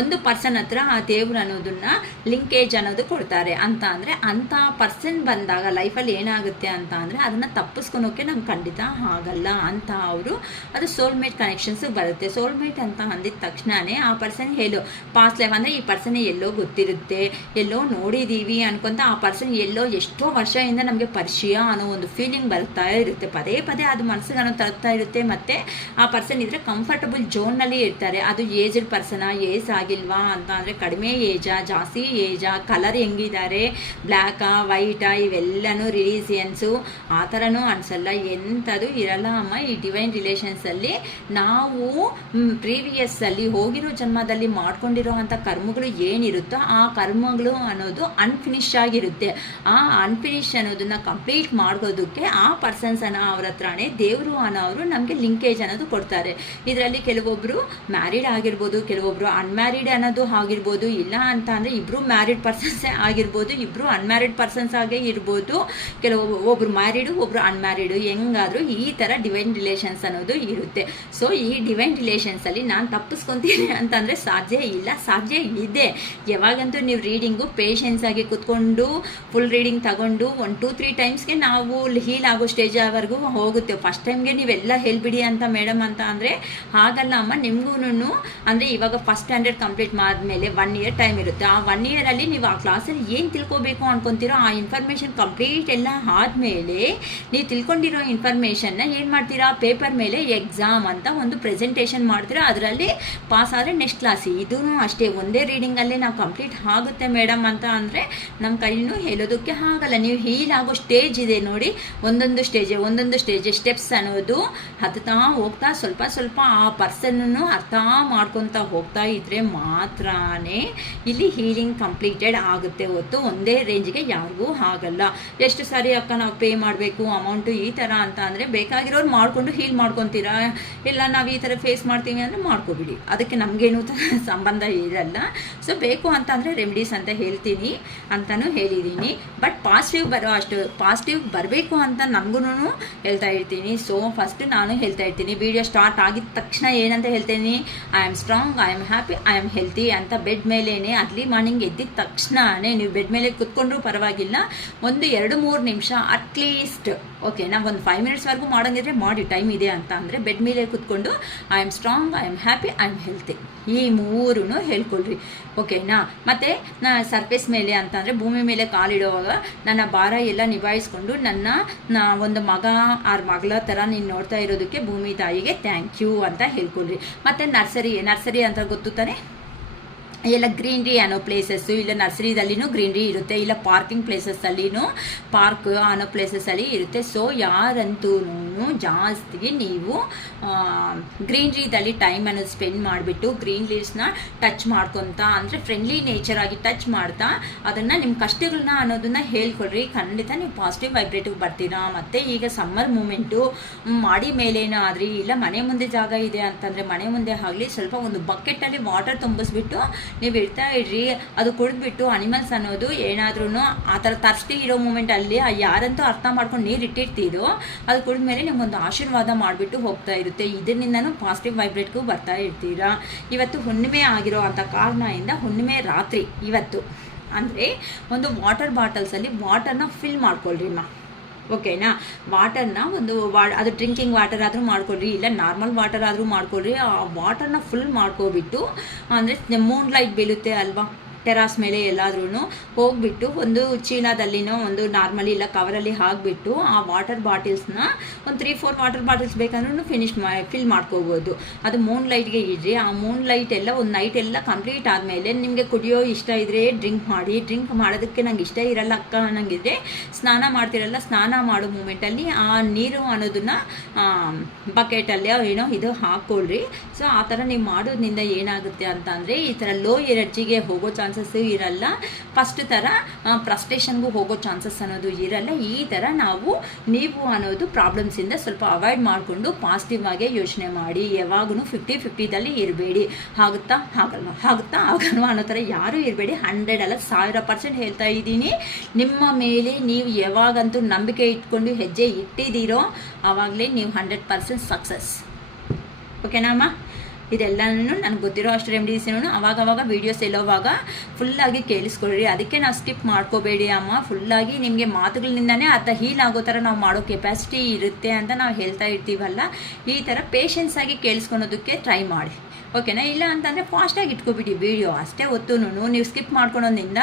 ಒಂದು ಪರ್ಸನ್ ಹತ್ರ ಆ ದೇವ್ರು ಅನ್ನೋದನ್ನ ಲಿಂಕೇಜ್ ಅನ್ನೋದು ಕೊಡ್ತಾರೆ. ಅಂತ ಅಂದರೆ ಅಂಥ ಪರ್ಸನ್ ಬಂದಾಗ ಲೈಫಲ್ಲಿ ಏನಾಗುತ್ತೆ ಅಂತ ಅಂದರೆ ಅದನ್ನು ತಪ್ಪಿಸ್ಕೊಳೋಕ್ಕೆ ನಮ್ಗೆ ಖಂಡಿತ ಆಗಲ್ಲ ಅಂತ ಅವರು ಅದು ಸೋಲ್ಮೇಟ್ ಕನೆಕ್ಷನ್ಸ್ ಬರುತ್ತೆ. ಸೋಲ್ಮೇಟ್ ಅಂತ ಅಂದಿದ ತಕ್ಷಣವೇ ಆ ಪರ್ಸನ್ ಹೇಳು ಪಾಸ್ಟ್ ಲೈಫ್ ಅಂದರೆ ಈ ಪರ್ಸನ್ ಎಲ್ಲೋ ಗೊತ್ತಿರುತ್ತೆ, ಎಲ್ಲೋ ನೋಡಿದ್ದೀವಿ ಅನ್ಕೊಂತ ಆ ಪರ್ಸನ್ ಎಲ್ಲೋ ಎಷ್ಟೋ ವರ್ಷದಿಂದ ನಮಗೆ ಪರಿಚಯ ಅನ್ನೋ ಒಂದು ಫೀಲಿಂಗ್ ಬರ್ತಾ ಇರುತ್ತೆ. ಪದೇ ಅದು ಮನಸ್ಸಿಗೆ ಅನ್ನೋ ತರ್ತಾ ಇರುತ್ತೆ. ಮತ್ತು ಆ ಪರ್ಸನ್ ಇದ್ರೆ ಕಂಫರ್ಟಬಲ್ ಝೋನ್ನಲ್ಲಿ ಇರ್ತಾರೆ. ಅದು ಏಜ್ಡ್ ಪರ್ಸನಾ, ಏಜ್ ಆಗಿಲ್ವಾ ಅಂತ ಅಂದರೆ ಕಡಿಮೆ ಏಜಾ ಜಾಸ್ತಿ ಏಜಾ, ಕಲರ್ ಹೆಂಗಿದ್ದಾರೆ, ಬ್ಲ್ಯಾಕಾ ವೈಟಾ ಇವೆಲ್ಲನೂ ರಿಲೀಜಿಯನ್ಸು ಆ ಥರನೂ ಅನಿಸಲ್ಲ, ಎಂಥದ್ದು ಇರಲ್ಲ ಅಮ್ಮ. ಈ ಡಿವೈನ್ ರಿಲೇಷನ್ಸಲ್ಲಿ ನಾವು ಪ್ರೀವಿಯಸ್ಸಲ್ಲಿ ಹೋಗಿರೋ ಜನ್ಮದಲ್ಲಿ ಮಾಡ್ಕೊಂಡಿರೋ ಅಂಥ ಕರ್ಮಗಳು ಏನಿರುತ್ತೋ ಆ ಕರ್ಮಗಳು ಅನ್ನೋದು ಅನ್ಫಿನಿಶ್ ಆಗಿರುತ್ತೆ. ಆ ಅನ್ಫಿನಿಶ್ ಅನ್ನೋದನ್ನ ಕಂಪ್ಲೀಟ್ ಮಾಡೋದಕ್ಕೆ ಆ ಪರ್ಸನ್ಸ್ ಅನ್ನೋ ಅವ್ರ ಹತ್ರನೇ ದೇವರು ಅನ್ನೋರು ನಮಗೆ ಲಿಂಕೇಜ್ ಅನ್ನೋದು ಕೊಡ್ತಾರೆ. ಇದರಲ್ಲಿ ಕೆಲವೊಬ್ಬರು ಮ್ಯಾರಿಡ್ ಆಗಿರ್ಬೋದು, ಕೆಲವೊಬ್ಬರು ಅನ್ಮ್ಯಾರಿಡ್ ಅನ್ನೋದು ಆಗಿರ್ಬೋದು, ಇಲ್ಲ ಅಂತ ಅಂದರೆ ಇಬ್ಬರು ಮ್ಯಾರಿಡ್ ಪರ್ಸನ್ಸೇ ಆಗಿರ್ಬೋದು, ಇಬ್ಬರು ಅನ್ಮ್ಯಾರಿಡ್ ಪರ್ಸನ್ಸ್ ಆಗೇ ಇರ್ಬೋದು, ಒಬ್ರು ಮ್ಯಾರಿಡು ಒಬ್ರು ಅನ್ಮ್ಯಾರಿಡು, ಹೆಂಗಾದರೂ ಈ ಥರ ಡಿವೈನ್ ರಿಲೇಷನ್ಸ್ ಅನ್ನೋದು ಇರುತ್ತೆ. ಸೊ ಈ ಡಿವೈನ್ ರಿಲೇಷನ್ಸಲ್ಲಿ ನಾನು ತಪ್ಪಿಸ್ಕೊತೀನಿ ಅಂತಂದರೆ ಸಾಧ್ಯ ಇಲ್ಲ, ಸಾಧ್ಯ ಇದೆ. ಯಾವಾಗಂತೂ ನೀವು ರೀಡಿಂಗು ಪೇಷನ್ಸ್ ಆಗಿ ಕೂತ್ಕೊಂಡು ಫುಲ್ ರೀಡಿಂಗ್ ತಗೊಂಡು 1-2-3 ಟೈಮ್ಸ್ಗೆ ನಾವು ಹೀಲ್ ಆಗೋ ಸ್ಟೇಜ್ವರೆಗೂ ಹೋಗುತ್ತೆ. ಫಸ್ಟ್ ಟೈಮ್ಗೆ ನೀವೆಲ್ಲ ಹೇಳ್ಬಿಡಿ ಅಂತ ಮೇಡಮ್ ಅಂತ ಅಂದರೆ ಹಾಗಲ್ಲ ಅಮ್ಮ. ನಿಮಗೂ ಅಂದರೆ ಇವಾಗ ಫಸ್ಟ್ ಸ್ಟ್ಯಾಂಡರ್ಡ್ ಕಂಪ್ಲೀಟ್ ಮಾಡಿದ್ಮೇಲೆ 1 ಇಯರ್ ಟೈಮ್ ಇರುತ್ತೆ. ಆ 1 ಇಯರಲ್ಲಿ ನೀವು ಆ ಕ್ಲಾಸಲ್ಲಿ ಏನು ತಿಳ್ಕೊಬೇಕು ಅನ್ಕೊತೀರೋ ಆ ಇನ್ಫಾರ್ಮೇಷನ್ ಕಂಪ್ಲೀಟ್ ಎಲ್ಲ ಆದಮೇಲೆ ನೀವು ತಿಳ್ಕೊಂಡಿರೋ ಇನ್ಫಾರ್ಮೇಷನ್ನ ಏನು ಮಾಡ್ತೀರಾ, ಪೇಪರ್ ಮೇಲೆ ಎಕ್ಸಾಮ್ ಅಂತ ಒಂದು ಪ್ರೆಸೆಂಟೇಷನ್ ಮಾಡ್ತೀರಾ. ಅದರಲ್ಲಿ ಪಾಸ್ ಆದರೆ ನೆಕ್ಸ್ಟ್ ಕ್ಲಾಸ್. ಇದೂ ಅಷ್ಟೇ, ಒಂದೇ ರೀಡಿಂಗಲ್ಲೇ ನಾವು ಕಂಪ್ಲೀಟ್ ಆಗುತ್ತೆ ಮೇಡಮ್ ಅಂತ ಅಂದರೆ ನಮ್ಮ ಕೈನೂ ಹೇಳೋದಕ್ಕೆ ಆಗಲ್ಲ. ನೀವು ಹೀಲ್ ಆಗೋ ಸ್ಟೇಜ್ ಇದೆ ನೋಡಿ, ಒಂದೊಂದು ಸ್ಟೇಜ್ ಸ್ಟೆಪ್ಸ್ ಅನ್ನೋದು ಹತ್ತಾ ಹೋಗ್ತಾ ಸ್ವಲ್ಪ ಆ ಪರ್ಸನ್ನನ್ನು ಅರ್ಥ ಮಾಡ್ಕೊತಾ ಹೋಗ್ತಾ ಇದ್ರೆ ಮಾತ್ರನೇ ಇಲ್ಲಿ ಹೀಲಿಂಗ್ ಕಂಪ್ಲೀಟೆಡ್ ಆಗುತ್ತೆ ಹೊತ್ತು ಒಂದೇ ರೇಂಜ್ಗೆ ಯಾರಿಗೂ ಆಗಲ್ಲ. ಎಷ್ಟು ಸಾರಿ ಅಕ್ಕ ನಾವು ಪೇ ಮಾಡಬೇಕು ಅಮೌಂಟು ಈ ಥರ ಅಂತ ಅಂದರೆ ಬೇಕಾಗಿರೋರು ಮಾಡಿಕೊಂಡು ಹೀಲ್ ಮಾಡ್ಕೊತೀರಾ, ಇಲ್ಲ ನಾವು ಈ ಥರ ಫೇಸ್ ಮಾಡ್ತೀವಿ ಅಂದರೆ ಮಾಡ್ಕೊಬಿಡಿ, ಅದಕ್ಕೆ ನಮಗೇನು ಸಂಬಂಧ ಇರಲ್ಲ. ಸೊ ಬೇಕು ಅಂತ ಅಂದರೆ ರೆಮಿಡೀಸ್ ಅಂತ ಹೇಳ್ತೀನಿ ಅಂತಲೂ ಹೇಳಿದ್ದೀನಿ. ಬಟ್ ಪಾಸಿಟಿವ್ ಬರಬೇಕು ಅಂತ ನನಗೂ ಹೇಳ್ತಾ ಇರ್ತೀನಿ. ಸೊ ಫಸ್ಟ್ ನಾನು ಹೇಳ್ತಾ ಇರ್ತೀನಿ, ವಿಡಿಯೋ ಸ್ಟಾರ್ಟ್ ಆಗಿದ ತಕ್ಷಣ ಏನಂತ ಹೇಳ್ತೀನಿ, I am strong, I am happy, I am healthy ಅಂತ ಬೆಡ್ ಮೇಲೇ ಅರ್ಲಿ ಮಾರ್ನಿಂಗ್ ಎದ್ದಿದ ತಕ್ಷಣವೇ ನೀವು ಬೆಡ್ ಮೇಲೆ ಕುತ್ಕೊಂಡ್ರೂ ಪರವಾಗಿಲ್ಲ, ಒಂದು 2-3 ನಿಮಿಷ ಅಟ್ಲೀಸ್ಟ್ ಓಕೆನಾ, ಒಂದು 5 ಮಿನಿಟ್ಸ್ವರೆಗೂ ಮಾಡೋಂಗಿದ್ರೆ ಮಾಡಿ, ಟೈಮ್ ಇದೆ ಅಂತ ಅಂದರೆ ಬೆಡ್ ಮೇಲೆ ಕುತ್ಕೊಂಡು I am strong, I am happy, I am healthy ಈ 3 ಹೇಳ್ಕೊಳ್ರಿ ಓಕೆನಾ. ಮತ್ತು ಸರ್ಫೇಸ್ ಮೇಲೆ ಅಂತಂದರೆ ಭೂಮಿ ಮೇಲೆ ಕಾಲಿಡುವಾಗ ನನ್ನ ಭಾರ ಎಲ್ಲ ನಿಭಾಯಿಸ್ಕೊಂಡು ನನ್ನ ಒಂದು ಮಗ ಆರ್ ಮಗಳ ಥರ ನೀನು ನೋಡ್ತಾ ಇರೋದಕ್ಕೆ ಭೂಮಿ ತಾಯಿಗೆ ಥ್ಯಾಂಕ್ ಯು ಅಂತ ಹೇಳ್ಕೊಳ್ರಿ. ಮತ್ತು ನರ್ಸರಿ ಅಂತ ಗೊತ್ತು ತಾನೆ, ಎಲ್ಲ ಗ್ರೀನ್ರಿ ಅನ್ನೋ ಪ್ಲೇಸಸ್ಸು, ಇಲ್ಲ ನರ್ಸರಿದಲ್ಲಿನೂ ಗ್ರೀನ್ರಿ ಇರುತ್ತೆ, ಇಲ್ಲ ಪಾರ್ಕಿಂಗ್ ಪ್ಲೇಸಸ್ಸಲ್ಲಿನೂ ಪಾರ್ಕ್ ಅನ್ನೋ ಪ್ಲೇಸಸ್ಸಲ್ಲಿ ಇರುತ್ತೆ. ಸೊ ಯಾರಂತೂ ಜಾಸ್ತಿ ನೀವು ಗ್ರೀನ್ರಿದಲ್ಲಿ ಟೈಮ್ ಅನ್ನೋದು ಸ್ಪೆಂಡ್ ಮಾಡಿಬಿಟ್ಟು ಗ್ರೀನ್ ಲೀವ್ಸ್ನ ಟಚ್ ಮಾಡ್ಕೊತ, ಅಂದರೆ ಫ್ರೆಂಡ್ಲಿ ನೇಚರ್ ಆಗಿ ಟಚ್ ಮಾಡ್ತಾ ಅದನ್ನು ನಿಮ್ಮ ಕಷ್ಟಗಳನ್ನ ಅನ್ನೋದನ್ನ ಹೇಳ್ಕೊಡ್ರಿ. ಖಂಡಿತ ನೀವು ಪಾಸಿಟಿವ್ ವೈಬ್ರೇಟಿವ್ ಬರ್ತೀರಾ. ಮತ್ತು ಈಗ ಸಮ್ಮರ್ ಮೂಮೆಂಟು ಮಾಡಿ ಮೇಲೇನಾದ್ರಿ, ಇಲ್ಲ ಮನೆ ಮುಂದೆ ಜಾಗ ಇದೆ ಅಂತಂದರೆ ಮನೆ ಮುಂದೆ ಆಗಲಿ ಸ್ವಲ್ಪ ಒಂದು ಬಕೆಟಲ್ಲಿ ವಾಟರ್ ತುಂಬಿಸ್ಬಿಟ್ಟು ನೀವು ಇಡ್ತಾ ಇಡ್ರಿ. ಅದು ಕುಡಿದ್ಬಿಟ್ಟು ಅನಿಮಲ್ಸ್ ಅನ್ನೋದು ಏನಾದ್ರೂ ಆ ಥರ ತರ್ಸ್ಟಿ ಇರೋ ಮೂಮೆಂಟಲ್ಲಿ ಯಾರಂತೂ ಅರ್ಥ ಮಾಡ್ಕೊಂಡು ನೀರು ಇಟ್ಟಿರ್ತೀರೋ ಅದು ಕುಡಿದ್ಮೇಲೆ ನಿಮ್ಗೊಂದು ಆಶೀರ್ವಾದ ಮಾಡಿಬಿಟ್ಟು ಹೋಗ್ತಾ ಇರುತ್ತೆ. ಇದರಿಂದನೂ ಪಾಸಿಟಿವ್ ವೈಬ್ರೇಟ್ಗೂ ಬರ್ತಾ ಇರ್ತೀರಾ. ಇವತ್ತು ಹುಣ್ಣಿಮೆ ಆಗಿರೋ ಅಂಥ ಕಾರಣದಿಂದ ಹುಣ್ಣಿಮೆ ರಾತ್ರಿ ಇವತ್ತು ಅಂದರೆ ಒಂದು ವಾಟರ್ ಬಾಟಲ್ಸಲ್ಲಿ ವಾಟರ್ನ ಫಿಲ್ ಮಾಡ್ಕೊಳ್ರಿ ಓಕೆನಾ. ವಾಟರ್ನ ಅದು ಡ್ರಿಂಕಿಂಗ್ ವಾಟರ್ ಆದರೂ ಮಾಡ್ಕೊಳ್ರಿ, ಇಲ್ಲ ನಾರ್ಮಲ್ ವಾಟರ್ ಆದರೂ ಮಾಡ್ಕೊಳ್ರಿ. ಆ ವಾಟರ್ನ ಫುಲ್ ಮಾಡ್ಕೊಬಿಟ್ಟು, ಅಂದರೆ ಮೂನ್ ಲೈಟ್ ಬೀಳುತ್ತೆ ಅಲ್ವಾ ಟೆರಾಸ್ ಮೇಲೆ ಎಲ್ಲಾದ್ರೂ ಹೋಗ್ಬಿಟ್ಟು ಒಂದು ಚೀಲದಲ್ಲಿನೋ ಒಂದು ನಾರ್ಮಲಿ ಇಲ್ಲ ಕವರಲ್ಲಿ ಹಾಕಿಬಿಟ್ಟು ಆ ವಾಟರ್ ಬಾಟಲ್ಸ್ನ ಒಂದು 3-4 ವಾಟರ್ ಬಾಟಲ್ಸ್ ಬೇಕಂದ್ರೂ ಫಿಲ್ ಮಾಡ್ಕೋಬೋದು. ಅದು ಮೂನ್ ಲೈಟ್ಗೆ ಇಡ್ರಿ. ಆ ಮೂನ್ ಲೈಟ್ ಎಲ್ಲ ಒಂದು ನೈಟ್ ಎಲ್ಲ ಕಂಪ್ಲೀಟ್ ಆದಮೇಲೆ ನಿಮಗೆ ಕುಡಿಯೋ ಇಷ್ಟ ಇದ್ದರೆ ಡ್ರಿಂಕ್ ಮಾಡಿ. ಡ್ರಿಂಕ್ ಮಾಡೋದಕ್ಕೆ ನಂಗೆ ಇಷ್ಟ ಇರಲ್ಲ ಅಕ್ಕ ಅನ್ನಂಗಿದ್ರೆ ಸ್ನಾನ ಮಾಡ್ತಿರಲ್ಲ, ಸ್ನಾನ ಮಾಡೋ ಮೂಮೆಂಟಲ್ಲಿ ಆ ನೀರು ಅನ್ನೋದನ್ನ ಬಕೆಟಲ್ಲಿ ಏನೋ ಇದು ಹಾಕ್ಕೊಳ್ರಿ. ಸೊ ಆ ಥರ ನೀವು ಮಾಡೋದ್ರಿಂದ ಏನಾಗುತ್ತೆ ಅಂತ ಅಂದರೆ ಈ ಥರ ಲೋ ಎನರ್ಜಿಗೆ ಹೋಗೋ ಚಾನ್ಸಸ್ ಇರಲ್ಲ. ಫಸ್ಟ್ ಥರ ಫ್ರಸ್ಟ್ರೇಷನ್ಗೂ ಹೋಗೋ ಚಾನ್ಸಸ್ ಅನ್ನೋದು ಇರಲ್ಲ. ಈ ಥರ ನೀವು ಅನ್ನೋದು ಪ್ರಾಬ್ಲಮ್ಸಿಂದ ಸ್ವಲ್ಪ ಅವಾಯ್ಡ್ ಮಾಡಿಕೊಂಡು ಪಾಸಿಟಿವ್ ಆಗಿ ಯೋಚನೆ ಮಾಡಿ. ಯಾವಾಗೂ 50-50ದಲ್ಲಿ ಇರಬೇಡಿ. ಆಗುತ್ತಾ ಆಗಲ್ವಾ ಅನ್ನೋ ಥರ ಯಾರೂ ಇರಬೇಡಿ. 100 ಅಲ್ಲ 1000% ಹೇಳ್ತಾ ಇದ್ದೀನಿ. ನಿಮ್ಮ ಮೇಲೆ ನೀವು ಯಾವಾಗಂತೂ ನಂಬಿಕೆ ಇಟ್ಕೊಂಡು ಹೆಜ್ಜೆ ಇಟ್ಟಿದ್ದೀರೋ ಆವಾಗಲೇ ನೀವು 100% ಸಕ್ಸಸ್. ಓಕೆನಾ ಅಮ್ಮ? ಇದೆಲ್ಲನೂ ನನಗೆ ಗೊತ್ತಿರೋ ಅಷ್ಟು ರೆಮಿಡೀಸ್ನೂ ಅವಾಗವಾಗ ವೀಡಿಯೋಸ್ ಎಲ್ಲೋವಾಗ ಫುಲ್ಲಾಗಿ ಕೇಳಿಸ್ಕೊಳ್ರಿ. ಅದಕ್ಕೆ ನಾವು ಸ್ಕಿಪ್ ಮಾಡ್ಕೋಬೇಡಿ ಅಮ್ಮ. ಫುಲ್ಲಾಗಿ ನಿಮಗೆ ಮಾತುಗಳಿಂದನೇ ಅರ್ಧ ಹೀಲ್ ಆಗೋ ಥರ ನಾವು ಮಾಡೋ ಕೆಪಾಸಿಟಿ ಇರುತ್ತೆ ಅಂತ ನಾವು ಹೇಳ್ತಾ ಇರ್ತೀವಲ್ಲ, ಈ ಥರ ಪೇಷನ್ಸಾಗಿ ಕೇಳಿಸ್ಕೊಳೋದಕ್ಕೆ ಟ್ರೈ ಮಾಡಿ. ಓಕೆನಾ? ಇಲ್ಲ ಅಂತಂದರೆ ಫಾಸ್ಟಾಗಿ ಇಟ್ಕೊಬಿಡಿ ವೀಡಿಯೋ ಅಷ್ಟೇ ಹೊತ್ತು ನೀವು ಸ್ಕಿಪ್ ಮಾಡ್ಕೊಳೋದ್ರಿಂದ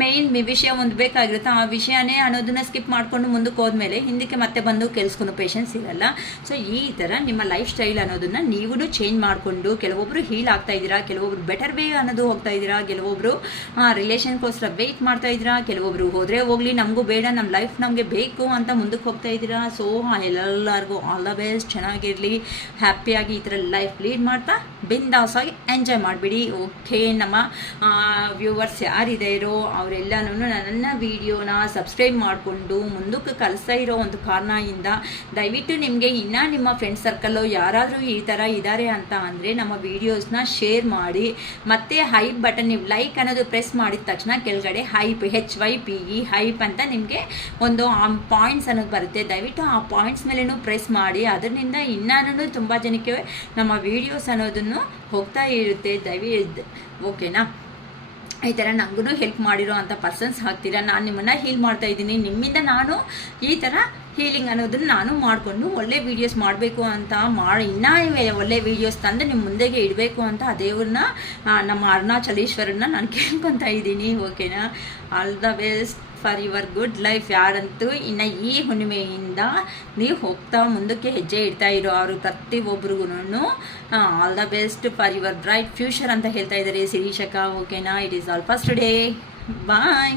ಮೇಯ್ನ್ ವಿಷಯ ಒಂದು ಬೇಕಾಗಿರುತ್ತೆ. ಆ ವಿಷಯನೇ ಅನ್ನೋದನ್ನ ಸ್ಕಿಪ್ ಮಾಡಿಕೊಂಡು ಮುಂದಕ್ಕೆ ಹೋದ್ಮೇಲೆ ಹಿಂದಕ್ಕೆ ಮತ್ತೆ ಬಂದು ಕೇಳಿಸ್ಕೊಳೋ ಪೇಷನ್ಸ್ ಇರಲ್ಲ. ಸೊ ಈ ಥರ ನಿಮ್ಮ ಲೈಫ್ ಸ್ಟೈಲ್ ಅನ್ನೋದನ್ನು ನೀವು ಚೇಂಜ್ ಮಾಡಿಕೊಂಡು ಕೆಲವೊಬ್ಬರು ಹೀಲ್ ಆಗ್ತಾ ಇದ್ದೀರಾ, ಕೆಲವೊಬ್ರು ಬೆಟರ್ ವೇ ಅನ್ನೋದು ಹೋಗ್ತಾ ಇದ್ದೀರಾ, ಕೆಲವೊಬ್ಬರು ರಿಲೇಷನ್ಗೋಸ್ಕರ ವೆಯ್ಟ್ ಮಾಡ್ತಾ ಇದ್ದೀರಾ, ಕೆಲವೊಬ್ರು ಹೋದರೆ ಹೋಗಲಿ ನಮಗೂ ಬೇಡ ನಮ್ಮ ಲೈಫ್ ನಮಗೆ ಬೇಕು ಅಂತ ಮುಂದಕ್ಕೆ ಹೋಗ್ತಾ ಇದ್ದೀರಾ. ಸೊ ಎಲ್ಲರಿಗೂ ಆಲ್ ದ ಬೆಸ್ಟ್. ಚೆನ್ನಾಗಿರಲಿ, ಹ್ಯಾಪಿಯಾಗಿ ಈ ಥರ ಲೈಫ್ ಲೀಡ್ ಮಾಡ್ತಾ ಬಿಂದಾಸಾಗಿ ಎಂಜಾಯ್ ಮಾಡಿಬಿಡಿ. ಓಕೆ, ನಮ್ಮ ವ್ಯೂವರ್ಸ್ ಯಾರಿದ್ದಾರೋ ಅವರೆಲ್ಲನೂ ನನ್ನ ವೀಡಿಯೋನ ಸಬ್ಸ್ಕ್ರೈಬ್ ಮಾಡಿಕೊಂಡು ಮುಂದಕ್ಕೆ ಕಲಿಸ್ತಾ ಇರೋ ಒಂದು ಕಾರಣದಿಂದ ದಯವಿಟ್ಟು ನಿಮಗೆ ಇನ್ನೂ ನಿಮ್ಮ ಫ್ರೆಂಡ್ ಸರ್ಕಲ್ಲು ಯಾರಾದರೂ ಈ ಥರ ಇದ್ದಾರೆ ಅಂತ ಅಂದರೆ ನಮ್ಮ ವೀಡಿಯೋಸ್ನ ಶೇರ್ ಮಾಡಿ. ಮತ್ತು ಹೈಪ್ ಬಟನ್ ನೀವು ಲೈಕ್ ಅನ್ನೋದು ಪ್ರೆಸ್ ಮಾಡಿದ ತಕ್ಷಣ ಕೆಳಗಡೆ ಹೈಪ್ HYPE ಹೈಪ್ ಅಂತ ನಿಮಗೆ ಒಂದು ಪಾಯಿಂಟ್ಸ್ ಅನ್ನೋದು ಬರುತ್ತೆ. ದಯವಿಟ್ಟು ಆ ಪಾಯಿಂಟ್ಸ್ ಮೇಲೇನೂ ಪ್ರೆಸ್ ಮಾಡಿ. ಅದರಿಂದ ಇನ್ನೂ ತುಂಬ ಜನಕ್ಕೆ ನಮ್ಮ ವೀಡಿಯೋಸ್ ಅನ್ನೋದನ್ನು ಹೋಗ್ತಾ ಇರುತ್ತೆ. ಓಕೆನಾ? ಈ ಥರ ನನಗೂ ಹೆಲ್ಪ್ ಮಾಡಿರೋ ಅಂಥ ಪರ್ಸನ್ಸ್ ಆಗ್ತೀರಾ. ನಾನು ನಿಮ್ಮನ್ನು ಹೀಲ್ ಮಾಡ್ತಾ ಇದ್ದೀನಿ. ನಿಮ್ಮಿಂದ ನಾನು ಈ ಥರ ಹೀಲಿಂಗ್ ಅನ್ನೋದನ್ನು ನಾನು ಮಾಡಿಕೊಂಡು ಒಳ್ಳೆ ವೀಡಿಯೋಸ್ ಮಾಡಬೇಕು ಅಂತ ಇನ್ನೂ ಒಳ್ಳೆ ವೀಡಿಯೋಸ್ ತಂದು ನಿಮ್ಮ ಮುಂದೆಗೆ ಇಡಬೇಕು ಅಂತ ದೇವ್ರನ್ನ ನಮ್ಮ ಅರುಣಾಚಲೇಶ್ವರನ್ನ ನಾನು ಕೇಳ್ಕೊತಾ ಇದ್ದೀನಿ. ಓಕೆನಾ? All the best for your good life. ಯಾರಂತೂ ಇನ್ನು ಈ ಹುಣ್ಣಿಮೆಯಿಂದ ನೀವು ಹೋಗ್ತಾ ಮುಂದಕ್ಕೆ ಹೆಜ್ಜೆ ಇಡ್ತಾ ಇರೋ ಅವರು ಪ್ರತಿಯೊಬ್ಬರಿಗೂ all the best for your bright future ಅಂತ ಹೇಳ್ತಾ ಇದ್ದಾರೆ ಶಿರೀಷಕ. ಓಕೆನಾ? It is all first day. Bye.